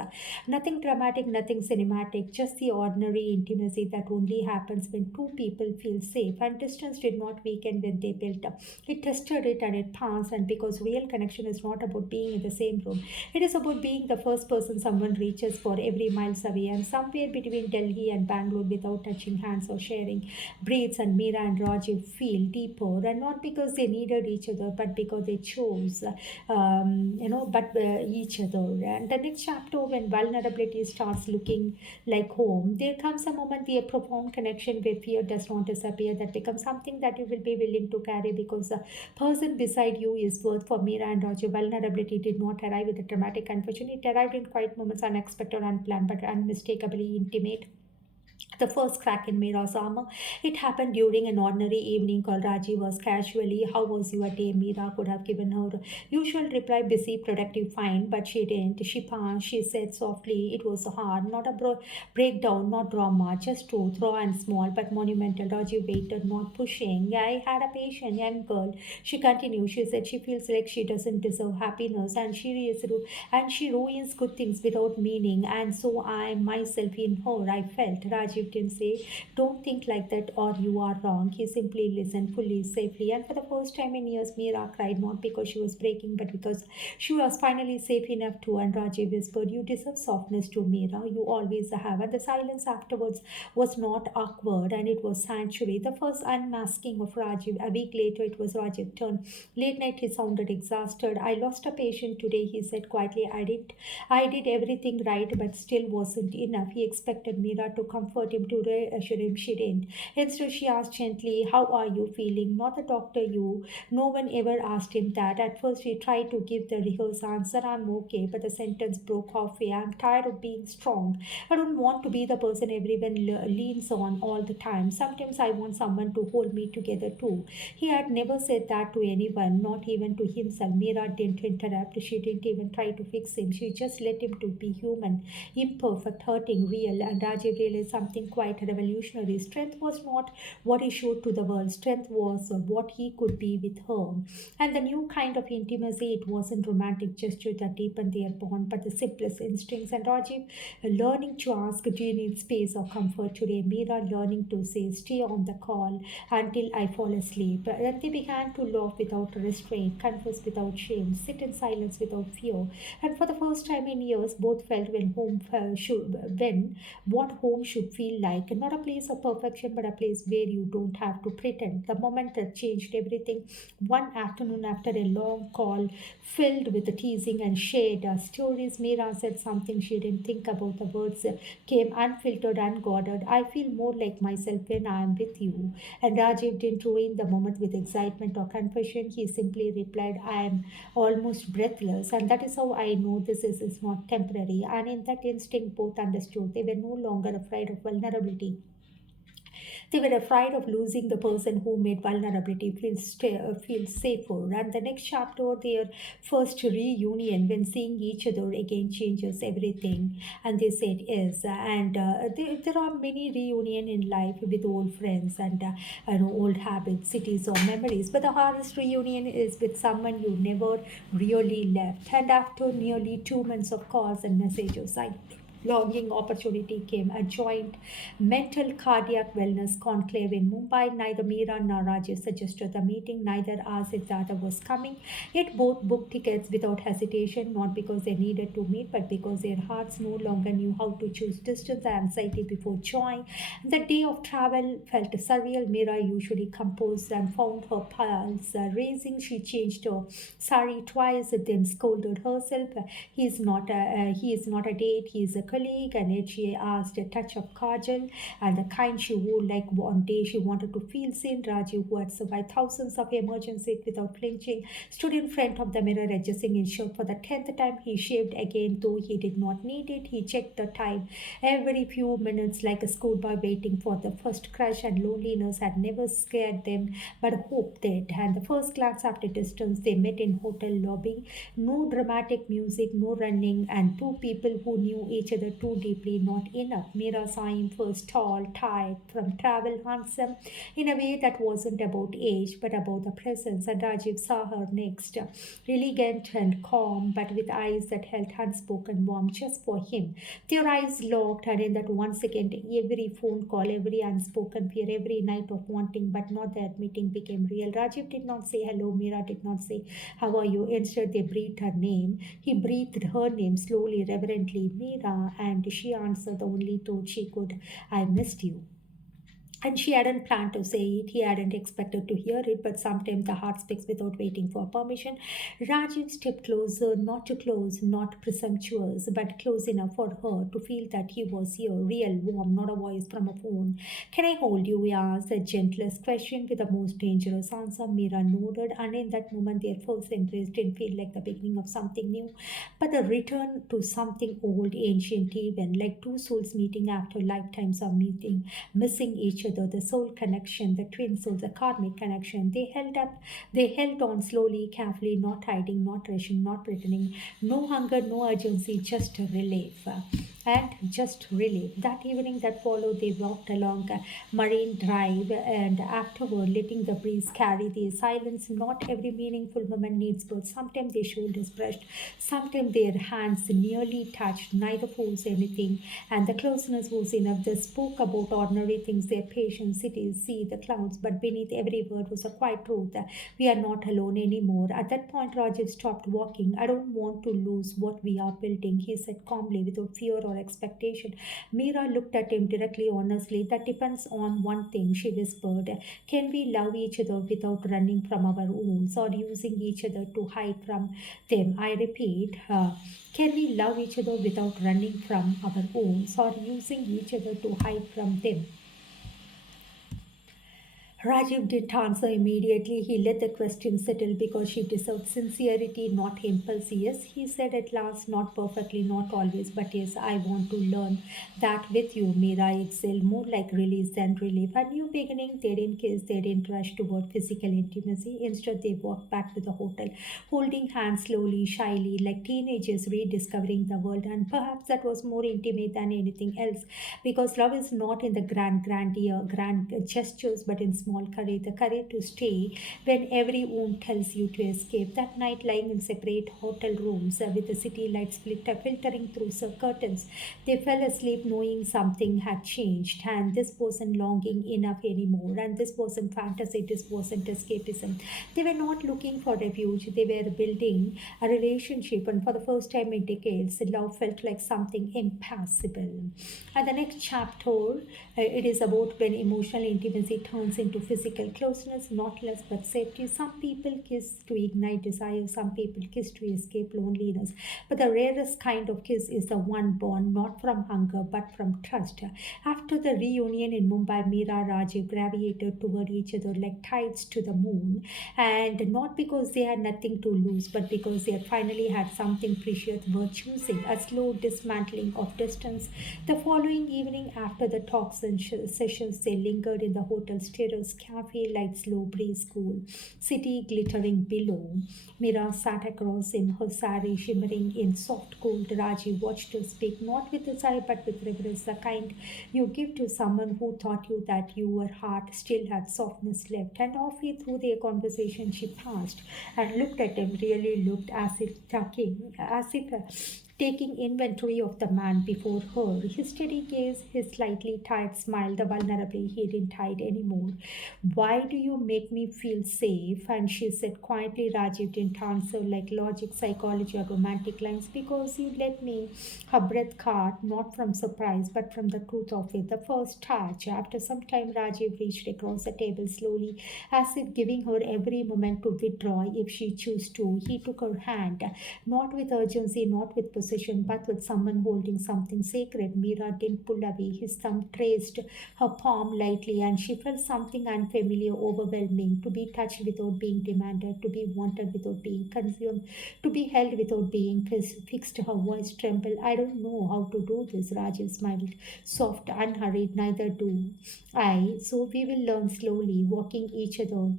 Nothing dramatic, nothing cinematic, just the ordinary intimacy that only happens when two people feel safe. And distance did not weaken when they built up. It tested it and it passed. And because real connection is not about being in the same room, it is about being the first person someone reaches for every miles away. And somewhere between Delhi and Bangalore, without touching hands or sharing breaths, and Meera and Rajiv feel deeper, and not because they needed each other, but because they chose, each other. And the next chapter, when vulnerability starts looking like home, there comes a moment, the profound connection where fear does not disappear, that becomes something that you will be willing to carry because the person beside you is worth. For Meera and Roger, vulnerability did not arrive with a dramatic confession. It arrived in quiet moments, unexpected, unplanned, but unmistakably intimate. The first crack in Meera's armor. It happened during an ordinary evening called. Raji was casually, "How was your day?" Meera could have given her usual reply, "Busy, productive, fine," but she didn't. She passed. She said softly, "It was hard." Not a breakdown, not drama, just truth, raw and small, but monumental. Raji waited, not pushing. "I had a patient young girl." She continued. She said she feels like she doesn't deserve happiness, and she ruins good things without meaning. And so I myself in her, I felt. Rajiv didn't say, "Don't think like that or you are wrong." He simply listened fully, safely. And for the first time in years, Meera cried, not because she was breaking, but because she was finally safe enough to. And Rajiv whispered, "You deserve softness too, Meera. You always have." And the silence afterwards was not awkward, and it was sanctuary. The first unmasking of Rajiv. A week later, it was Rajiv's turn. Late night, he sounded exhausted. "I lost a patient today," he said quietly. I did everything right, but still wasn't enough." He expected Meera to comfort comfort him, to reassure him. She didn't. Instead, she asked gently, "How are you feeling?" Not the doctor, you. No one ever asked him that. At first, he tried to give the rehearsed answer, "I'm okay," but the sentence broke halfway. "I'm tired of being strong. I don't want to be the person everyone leans on all the time. Sometimes I want someone to hold me together too." He had never said that to anyone, not even to himself. Mira didn't interrupt. She didn't even try to fix him. She just let him to be human, imperfect, hurting, real. And Rajiv realized something quite revolutionary. Strength was not what he showed to the world. Strength was what he could be with her. And the new kind of intimacy, it wasn't romantic gesture that deepened their bond, but the simplest instincts. And Rajiv learning to ask, "Do you need space or comfort today?" Mira learning to say, "Stay on the call until I fall asleep." And they began to laugh without restraint, converse without shame, sit in silence without fear. And for the first time in years, both felt when what home should feel like. Not a place of perfection, but a place where you don't have to pretend. The moment that changed everything, one afternoon after a long call filled with teasing and shared stories, Mira said something she didn't think about. The words came unfiltered, unguarded. "I feel more like myself when I am with you." And Rajiv didn't ruin the moment with excitement or confession. He simply replied, "I am almost breathless, and that is how I know this is not temporary." And in that instinct, both understood. They were no longer afraid of vulnerability. They were afraid of losing the person who made vulnerability feel safer. And the next chapter, their first reunion, when seeing each other again changes everything. And they said yes. And there are many reunion in life with old friends and old habits, cities, or memories. But the hardest reunion is with someone you never really left. And after nearly 2 months of calls and messages, I longing opportunity came, a joint mental cardiac wellness conclave in Mumbai. Neither Meera nor Rajesh suggested the meeting, neither asked if the other was coming. Yet both booked tickets without hesitation, not because they needed to meet, but because their hearts no longer knew how to choose distance and anxiety before joy. The day of travel felt surreal. Meera, usually composed, and found her pulse racing. She changed her sari twice, then scolded herself. He is not a date, he is a colleague. And yet she asked a touch of kajal, and the kind she wore like one day she wanted to feel seen. Rajiv, who had survived thousands of emergencies without flinching, stood in front of the mirror adjusting his shirt for the 10th time. He shaved again, though he did not need it. He checked the time every few minutes like a schoolboy waiting for the first crush, and loneliness had never scared them, but hope did. And the first glance after distance, they met in hotel lobby. No dramatic music, no running, and two people who knew each other too deeply, not enough. Mira saw him first, tall, tired, from travel, handsome, in a way that wasn't about age, but about the presence. And Rajiv saw her next, elegant and calm, but with eyes that held unspoken warmth just for him. Their eyes locked, and in that 1 second, every phone call, every unspoken fear, every night of wanting but not the admitting became real. Rajiv did not say hello, Mira did not say, "How are you?" Instead, they breathed her name. He breathed her name slowly, reverently, "Mira," and she answered the only thought she could, "I missed you." And she hadn't planned to say it, he hadn't expected to hear it, but sometimes the heart speaks without waiting for permission. Rajiv stepped closer, not too close, not presumptuous, but close enough for her to feel that he was here, real, warm, not a voice from a phone. "Can I hold you?" he asked, the gentlest question with the most dangerous answer. Mira nodded, and in that moment, their first embrace didn't feel like the beginning of something new, but the return to something old, ancient, even, like two souls meeting after lifetimes of missing each other, the soul connection, the twin souls, the karmic connection. They held on slowly, carefully, not hiding, not rushing, not pretending. No hunger, no urgency, just relief. And just relief. That evening that followed, they walked along a Marine Drive, and afterward, letting the breeze carry the silence. Not every meaningful moment needs words. Sometimes their shoulders brushed, sometimes their hands nearly touched. Neither forced anything, and the closeness was enough. They spoke about ordinary things, their patience, cities, sea, the clouds, but beneath every word was a quiet truth. We are not alone anymore. At that point, Rajiv stopped walking. "I don't want to lose what we are building," he said calmly, without fear or or expectation. Mira looked at him directly, honestly. That depends on one thing, she whispered. Can we love each other without running from our wounds or using each other to hide from them? I repeat, can we love each other without running from our wounds or using each other to hide from them? Rajiv didn't answer immediately. He let the question settle because she deserved sincerity, not impulse. Yes, he said at last, not perfectly, not always, but yes, I want to learn that with you, Mira. Exhaled, more like release than relief. A new beginning. They didn't kiss, they didn't rush toward physical intimacy. Instead, they walked back to the hotel, holding hands slowly, shyly, like teenagers rediscovering the world. And perhaps that was more intimate than anything else, because love is not in the grand gestures, but in small courage, the courage to stay when every wound tells you to escape. That night, lying in separate hotel rooms with the city lights filtering through curtains, they fell asleep knowing something had changed, and this wasn't longing enough anymore, and this wasn't fantasy, this wasn't escapism. They were not looking for refuge, they were building a relationship, and for the first time in decades, love felt like something impassable. And the next chapter, it is about when emotional intimacy turns into physical closeness, not less but safety. Some people kiss to ignite desire, some people kiss to escape loneliness. But the rarest kind of kiss is the one born not from hunger but from trust. After the reunion in Mumbai, Meera Rajiv gravitated toward each other like tides to the moon, and not because they had nothing to lose, but because they had finally had something precious worth choosing. A slow dismantling of distance. The following evening, after the talks and sessions, they lingered in the hotel's terrace, cafe lights, low breeze, cool, city glittering below. Mira sat across him, her sari shimmering in soft gold. Raji watched her speak, not with desire but with reverence, the kind you give to someone who taught you that your heart still had softness left. And halfway through their conversation, she paused and looked at him, really looked as if taking inventory of the man before her. His steady gaze, his slightly tired smile, the vulnerability he didn't hide anymore. Why do you make me feel safe? And she said quietly. Rajiv didn't answer like logic, psychology, or romantic lines. Because you let me. Her breath caught, not from surprise, but from the truth of it. The first touch. After some time, Rajiv reached across the table slowly, as if giving her every moment to withdraw if she chose to. He took her hand, not with urgency, not with possession, but with someone holding something sacred. Mira didn't pull away. His thumb traced her palm lightly, and she felt something unfamiliar, overwhelming. To be touched without being demanded, to be wanted without being consumed, to be held without being fixed. Her voice trembled. I don't know how to do this. Rajiv smiled, soft, unhurried. Neither do I. So we will learn slowly, walking each other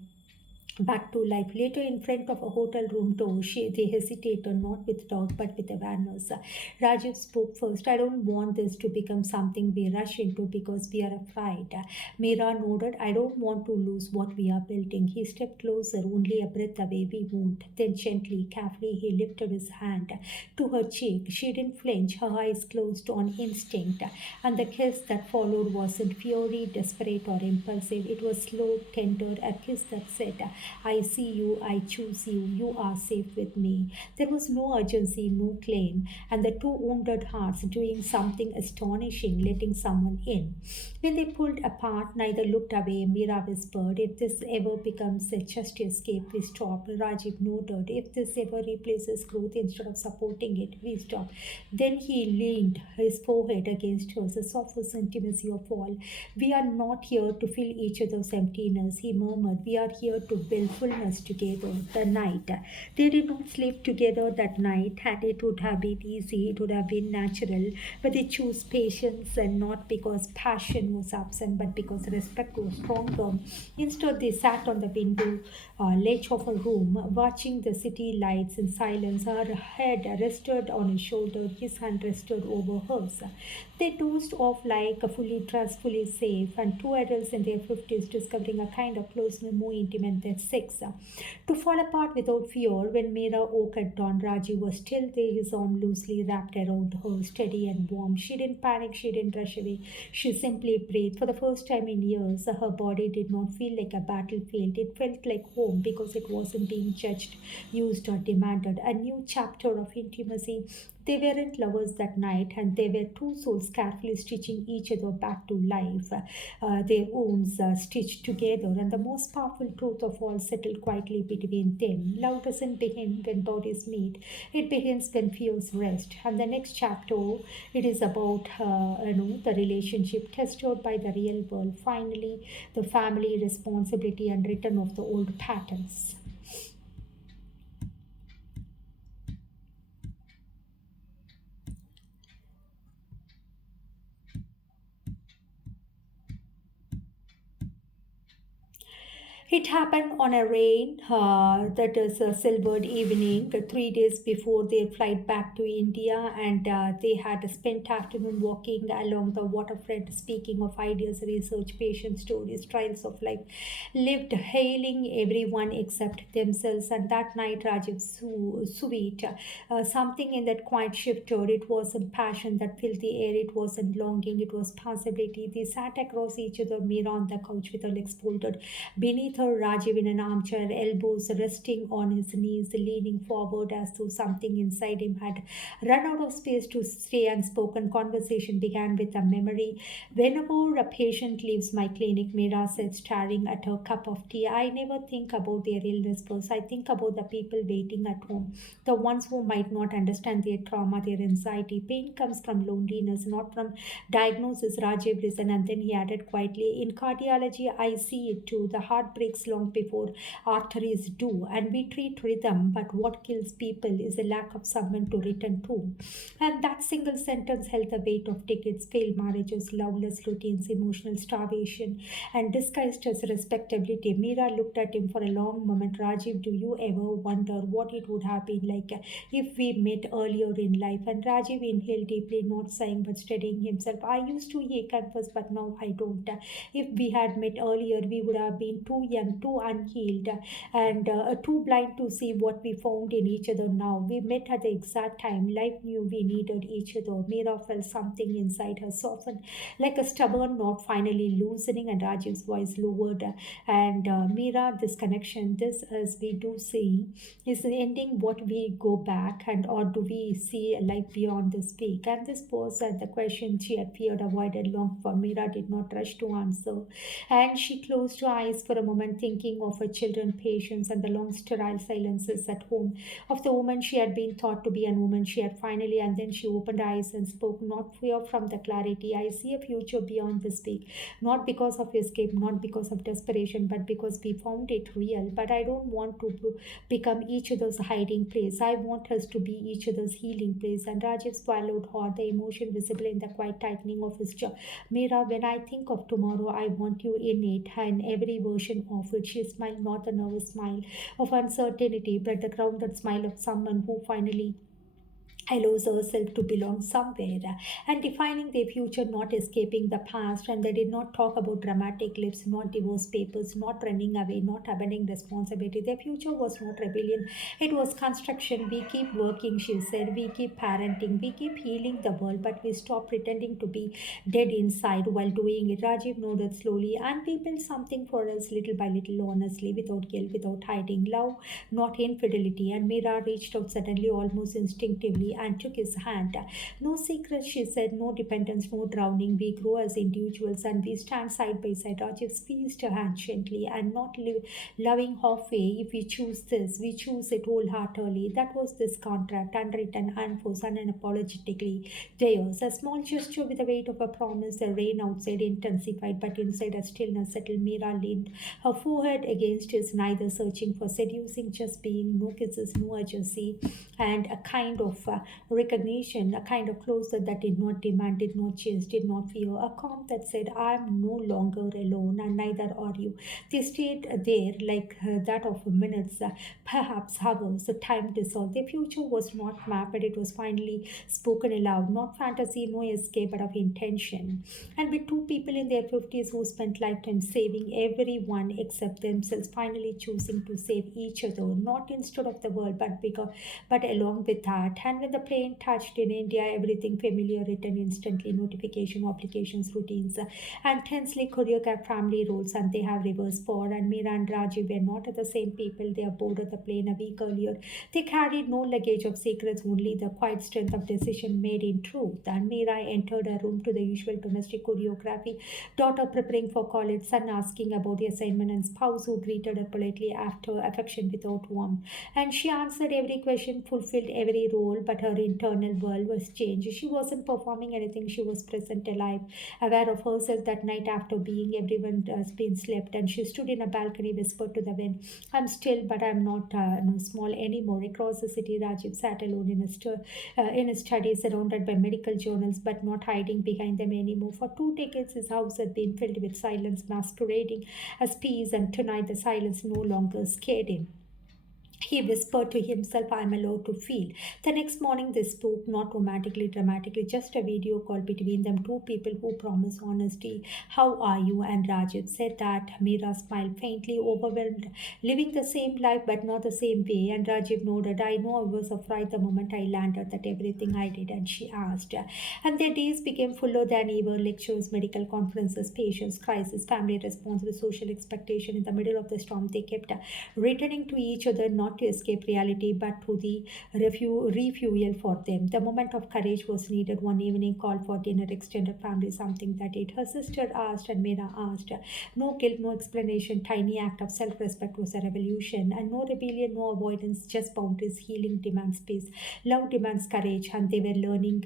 back to life. Later, in front of a hotel room door, they hesitated, not with doubt but with awareness. Rajiv spoke first. I don't want this to become something we rush into because we are afraid. Meera nodded. I don't want to lose what we are building. He stepped closer, only a breath away. We won't. Then, gently, carefully, he lifted his hand to her cheek. She didn't flinch, her eyes closed on instinct, and the kiss that followed wasn't fury, desperate, or impulsive. It was slow, tender, a kiss that said, I see you, I choose you, you are safe with me. There was no urgency, no claim, and the two wounded hearts doing something astonishing, letting someone in. When they pulled apart, neither looked away. Mira whispered, if this ever becomes a just escape, we stop. Rajiv nodded, if this ever replaces growth instead of supporting it, we stop. Then he leaned his forehead against hers, the softest intimacy of all. We are not here to fill each other's emptiness, he murmured. We are here to build fullness together. The night. They did not sleep together that night, and it would have been easy, it would have been natural, but they chose patience, and not because passion was absent, but because respect was stronger. Instead, they sat on the window ledge of a room, watching the city lights in silence. Her head rested on his shoulder, his hand rested over hers. They dozed off like a fully dressed, fully safe, and two adults in their 50s discovering a kind of closeness more intimate than sex. To fall apart without fear. When Meera woke at dawn, Raji was still there, his arm loosely wrapped around her, steady and warm. She didn't panic, she didn't rush away. She simply breathed. For the first time in years, her body did not feel like a battlefield. It felt like home because it wasn't being judged, used, or demanded. A new chapter of intimacy They weren't lovers that night, and they were two souls carefully stitching each other back to life, their wounds stitched together. And the most powerful truth of all settled quietly between them. Love doesn't begin when bodies meet, it begins when fears rest. And the next chapter, it is about the relationship tested by the real world. Finally, the family responsibility and return of the old patterns. It happened on a rain, that is a silvered evening, 3 days before their flight back to India, and they had spent afternoon walking along the waterfront, speaking of ideas, research, patient stories, trials of life, lived hailing everyone except themselves. And that night, Rajiv sweet, something in that quiet shifted. It wasn't passion that filled the air. It wasn't longing. It was possibility. They sat across each other, Mira on the couch with her legs folded beneath her, Rajiv in an armchair, elbows resting on his knees, leaning forward as though something inside him had run out of space to stay unspoken. Conversation began with a memory. Whenever a patient leaves my clinic, Mira said, staring at her cup of tea, I never think about their illness first. I think about the people waiting at home, the ones who might not understand their trauma, their anxiety. Pain comes from loneliness, not from diagnosis. Rajiv listened and then he added quietly, in cardiology, I see it too. The heart breaks long before arteries do, and we treat rhythm, but what kills people is a lack of someone to return to. And that single sentence held the weight of decades, failed marriages, loveless routines, emotional starvation, and disguised as respectability. Mira looked at him for a long moment. Rajiv, do you ever wonder what it would have been like if we met earlier in life? And Rajiv inhaled deeply, not sighing but steadying himself. I used to ache at first, but now I don't. If we had met earlier, we would have been too young, too unhealed, and too blind to see what we found in each other now. We met at the exact time. Life knew we needed each other. Mira felt something inside her soften, like a stubborn knot finally loosening, and Rajiv's voice lowered. And Mira, this connection, this as we do see, is ending what we go back, and or do we see a life beyond this peak? And this was the question she had feared, avoided long for. Mira did not rush to answer, and she closed her eyes for a moment, thinking of her children, patience, and the long sterile silences at home, of the woman she had been thought to be a woman she had finally. And then she opened her eyes and spoke, not fear from the clarity. I see a future beyond this peak, not because of escape, not because of desperation, but because we found it real. But I don't want to become each other's hiding place. I want us to be each other's healing place. And Rajiv swallowed hard, the emotion visible in the quiet tightening of his jaw. Mira, when I think of tomorrow, I want you in it, and every version of it. She smiled, not a nervous smile of uncertainty, but the grounded smile of someone who finally allows herself to belong somewhere, and defining their future, not escaping the past. And they did not talk about dramatic lips, not divorce papers, not running away, not abandoning responsibility. Their future was not rebellion, it was construction. We keep working, she said, we keep parenting, we keep healing the world, but we stop pretending to be dead inside while doing it. Rajiv nodded slowly, and we built something for us little by little, honestly, without guilt, without hiding. Love, not infidelity. And Mira reached out suddenly, almost instinctively, and took his hand. No secrets, she said, no dependence, no drowning. We grow as individuals and we stand side by side. Rajiv squeezed her hand gently, and not loving halfway. If we choose this, we choose it wholeheartedly. That was this contract, unwritten, unforced, unapologetically theirs. A small gesture with the weight of a promise. The rain outside intensified, but inside a stillness settled. Mira leaned her forehead against his, neither searching for seducing, just being. No kisses, no urgency, and a kind of recognition, a kind of closeness that did not demand, did not chase, did not fear, a calm that said, I am no longer alone, and neither are you. They stayed there like that of minutes, perhaps hours. The time dissolved. Their future was not mapped, but it was finally spoken aloud. Not fantasy, no escape, but of intention. And with two people in their 50s who spent lifetime saving everyone except themselves, finally choosing to save each other, not instead of the world, but along with that. And when the the plane touched in India, everything familiar written instantly, notification, applications, routines, and tensely choreographed family roles, and they have reversed for. And Meera and Rajiv were not the same people. They boarded the plane a week earlier. They carried no luggage of secrets, only the quiet strength of decision made in truth. And Meera entered a room to the usual domestic choreography, daughter preparing for college, son asking about the assignment, and spouse who greeted her politely after affection without warmth. And she answered every question, fulfilled every role, but her internal world was changed. She wasn't performing anything, she was present, alive, aware of herself that night after being everyone has been slept. And she stood in a balcony, whispered to the wind, I'm still, but I'm not no small anymore. Across the city, Rajiv sat alone in his study, surrounded by medical journals, but not hiding behind them anymore. For 2 decades, his house had been filled with silence, masquerading as peace, and tonight the silence no longer scared him. He whispered to himself, I'm allowed to feel. The next morning, they spoke, not romantically, dramatically, just a video call between them, two people who promised honesty. How are you? And Rajiv said that. Meera smiled faintly, overwhelmed, living the same life but not the same way. And Rajiv nodded, I know I was afraid the moment I landed that everything I did. And she asked. And their days became fuller than ever, lectures, medical conferences, patients, crisis, family response with social expectation. In the middle of the storm, they kept returning to each other, not to escape reality, but to the refuel for them. The moment of courage was needed. One evening, called for dinner, extended family, something that it. Her sister asked, and Meera asked. No guilt, no explanation. Tiny act of self-respect was a revolution, and no rebellion, no avoidance, just boundaries. Healing demands peace. Love demands courage, and they were learning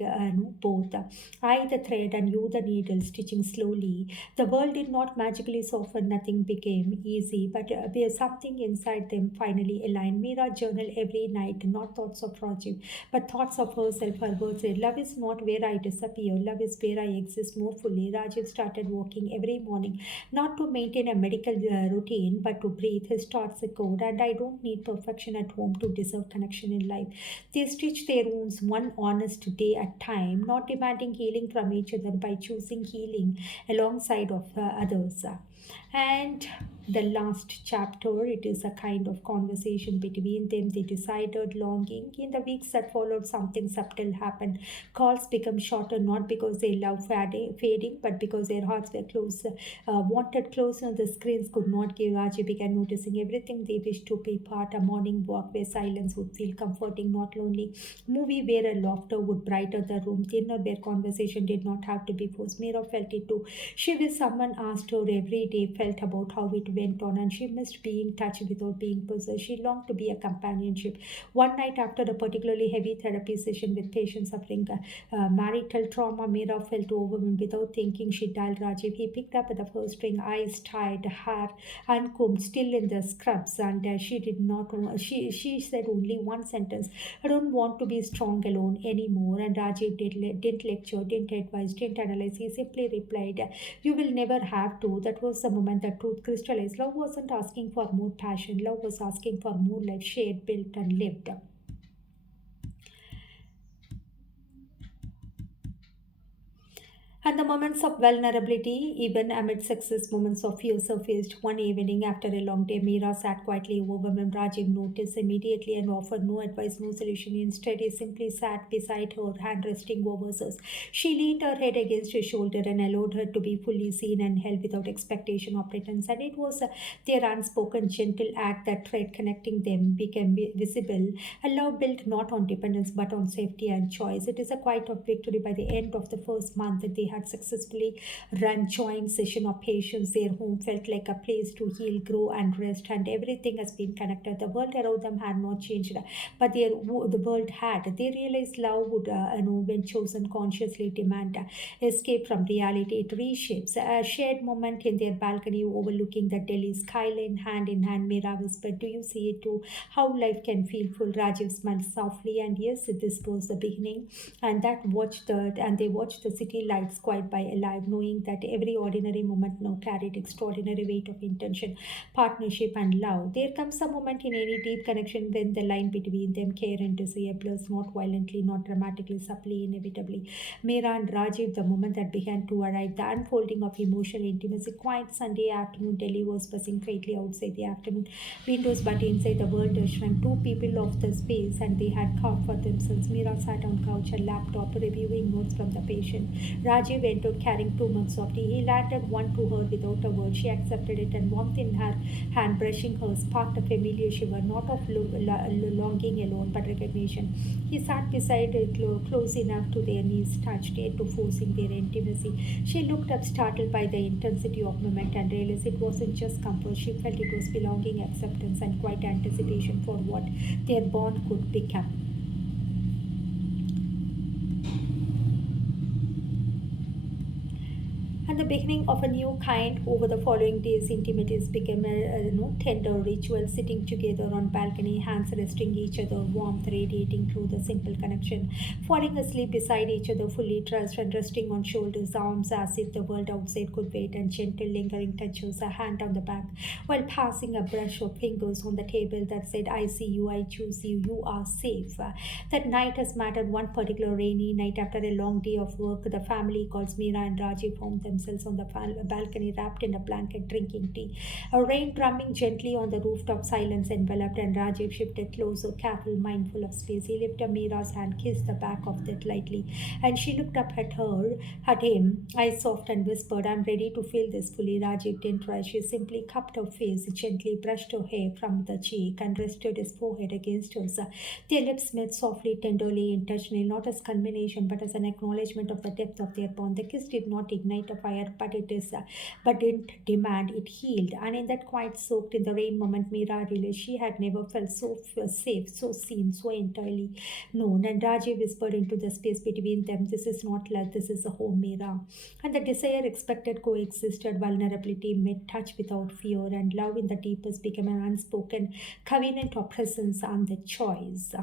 both. I the thread and you the needle, stitching slowly. The world did not magically soften, nothing became easy, but there's something inside them finally aligned. Meera journal every night, not thoughts of Rajiv, but thoughts of herself. Her words said, love is not where I disappear, love is where I exist more fully. Rajiv started walking every morning, not to maintain a medical routine, but to breathe. His thoughts echoed, and I don't need perfection at home to deserve connection in life. They stitched their wounds one honest day at a time, not demanding healing from each other, by choosing healing alongside of others. And the last chapter, it is a kind of conversation between them. They decided longing. In the weeks that followed, something subtle happened. Calls became shorter, not because they love fading, but because their hearts were close, wanted closer. The screens could not give. Raji began noticing everything they wished to be part. A morning walk where silence would feel comforting, not lonely. Movie where a laughter would brighten the room. Dinner where conversation did not have to be forced. Mira felt it too. She wished someone asked her every day, felt about how it went on, and she missed being touched without being possessed. She longed to be a companionship. One night after a particularly heavy therapy session with patients suffering marital trauma, Mira felt overwhelmed. Without thinking, she dialed Rajiv. He picked up at the first ring, eyes tied, hair uncombed, still in the scrubs, and she did not. She said only one sentence: "I don't want to be strong alone anymore." And Rajiv didn't lecture, didn't advise, didn't analyze. He simply replied, "You will never have to." That was the moment the truth crystallized. Love wasn't asking for more passion. Love was asking for more life shared, built, and lived. And the moments of vulnerability, even amid success, moments of fear surfaced. One evening after a long day, Meera sat quietly overwhelmed. Rajiv noticed immediately and offered no advice, no solution. Instead, he simply sat beside her, hand resting over hers. She leaned her head against his shoulder and allowed her to be fully seen and held without expectation or pretense. And it was their unspoken, gentle act that thread connecting them became visible. A love built not on dependence but on safety and choice. It is a quiet of victory. By the end of the first month that they had successfully run joint session of patients, their home felt like a place to heal, grow, and rest, and everything has been connected. The world around them had not changed, but the world had. They realized love would, when chosen consciously, demand escape from reality. It reshapes. A shared moment in their balcony overlooking the Delhi skyline, hand in hand, Mira whispered, "Do you see it too? How life can feel full." Rajiv smiled softly, and yes, this was the beginning. And they watched the city lights quite by alive, knowing that every ordinary moment now carried extraordinary weight of intention, partnership, and love. There comes a moment in any deep connection when the line between them, care and desire, blurs not violently, not dramatically, subtly, inevitably. Meera and Rajiv, the moment that began to arrive, the unfolding of emotional intimacy. Quiet Sunday afternoon, Delhi was buzzing faintly outside the afternoon windows, but inside the world shrank. Two people of the space, and they had carved for themselves. Meera sat on couch, her laptop, reviewing notes from the patient. Rajiv entered carrying 2 months of tea. He landed one to her without a word. She accepted it, and warmth in her hand, brushing her, sparked a familiar shiver, not of longing alone, but recognition. He sat beside her, close enough to their knees touched, yet to forcing their intimacy. She looked up, startled by the intensity of moment, and realized it wasn't just comfort. She felt it was belonging, acceptance, and quite anticipation for what their bond could become. And the beginning of a new kind. Over the following days, intimacies became a tender ritual, sitting together on balcony, hands resting each other, warmth radiating through the simple connection, falling asleep beside each other, fully trust, and resting on shoulders, arms, as if the world outside could wait, and gentle lingering touches, a hand on the back, while passing a brush of fingers on the table that said, I see you, I choose you, you are safe. That night has mattered. One particular rainy night after a long day of work, the family calls Meera and Rajiv found themselves on the balcony, wrapped in a blanket, drinking tea. A rain drumming gently on the rooftop, silence enveloped, and Rajiv shifted closer, careful, mindful of space. He lifted Meera's hand, kissed the back of it lightly, and she looked up at him, eyes soft, and whispered, I'm ready to feel this fully. Rajiv didn't rush. She simply cupped her face, gently brushed her hair from the cheek, and rested his forehead against hers. Their lips met softly, tenderly, intentionally, not as culmination, but as an acknowledgement of the depth of their bond. The kiss did not ignite a fire, but didn't demand. It healed. And in that quiet, soaked in the rain moment, Meera realized she had never felt so safe, so seen, so entirely known. And Rajiv whispered into the space between them, this is not love, this is a home, Meera. And the desire expected coexisted. Vulnerability met touch without fear, and love in the deepest became an unspoken covenant of presence and the choice.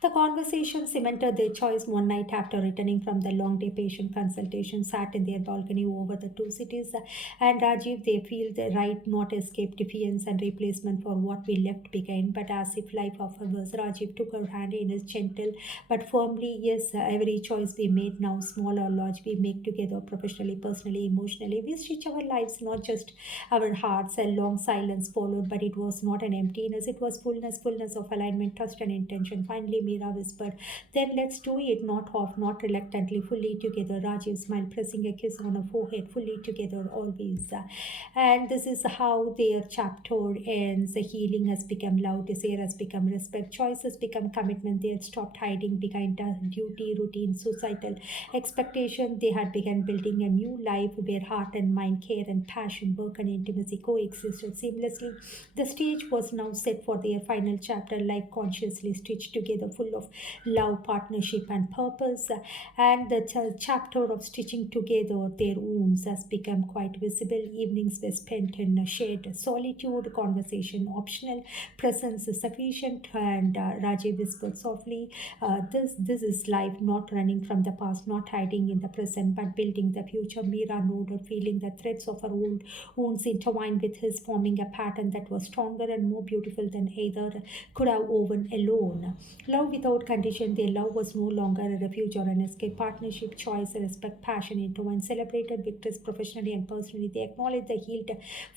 The conversation cemented their choice. One night after returning from the long day patient consultation, sat in their balcony over the two cities, and Rajiv, they feel the right, not escape, defiance, and replacement for what we left behind, but as if life offers. Rajiv took her hand in his gentle but firmly. Yes, every choice we made now, small or large, we make together, professionally, personally, emotionally. We stitch our lives, not just our hearts. A long silence followed, but it was not an emptiness, it was fullness of alignment, trust, and intention. Finally, Meera whispered, then let's do it, not half, not reluctantly, fully together. Rajiv smiled, pressing a kiss on her forehead, fully together, always. And this is how their chapter ends. The healing has become love, desire has become respect, choice has become commitment. They had stopped hiding behind duty, routine, societal expectation. They had begun building a new life where heart and mind, care and passion, work and intimacy coexisted seamlessly. The stage was now set for their final chapter, life consciously stitched together, full of love, partnership, and purpose. And the chapter of stitching together their wounds has become quite visible. Evenings were spent in shared solitude, conversation optional, presence is sufficient. And Rajiv whispered softly, this is life, not running from the past, not hiding in the present, but building the future. Meera nodded, feeling the threads of her old wounds intertwined with his, forming a pattern that was stronger and more beautiful than either could have woven alone. Love without condition. Their love was no longer a refuge or an escape. Partnership, choice, respect, passion intertwined, celebrated victories professionally and personally. They acknowledged the healed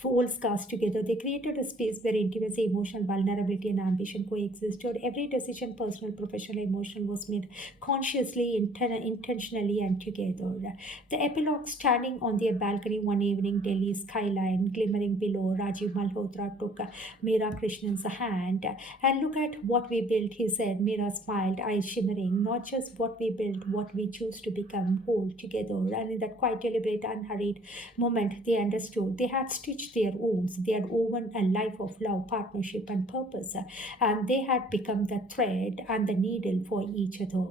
old scars together. They created a space where intimacy, emotional vulnerability, and ambition coexisted. Every decision, personal, professional, emotional, was made consciously, intentionally, and together. The epilogue. Standing on their balcony one evening, Delhi skyline glimmering below, Rajiv Malhotra took Meera Krishnan's hand. And look at what we built, he said. Meera smiled, eyes shimmering. Not just what we built, what we choose to become whole together. And in that quite deliberate, unhurried moment, they understood. They had stitched their wounds. They had woven a life of love, partnership, and purpose. And they had become the thread and the needle for each other.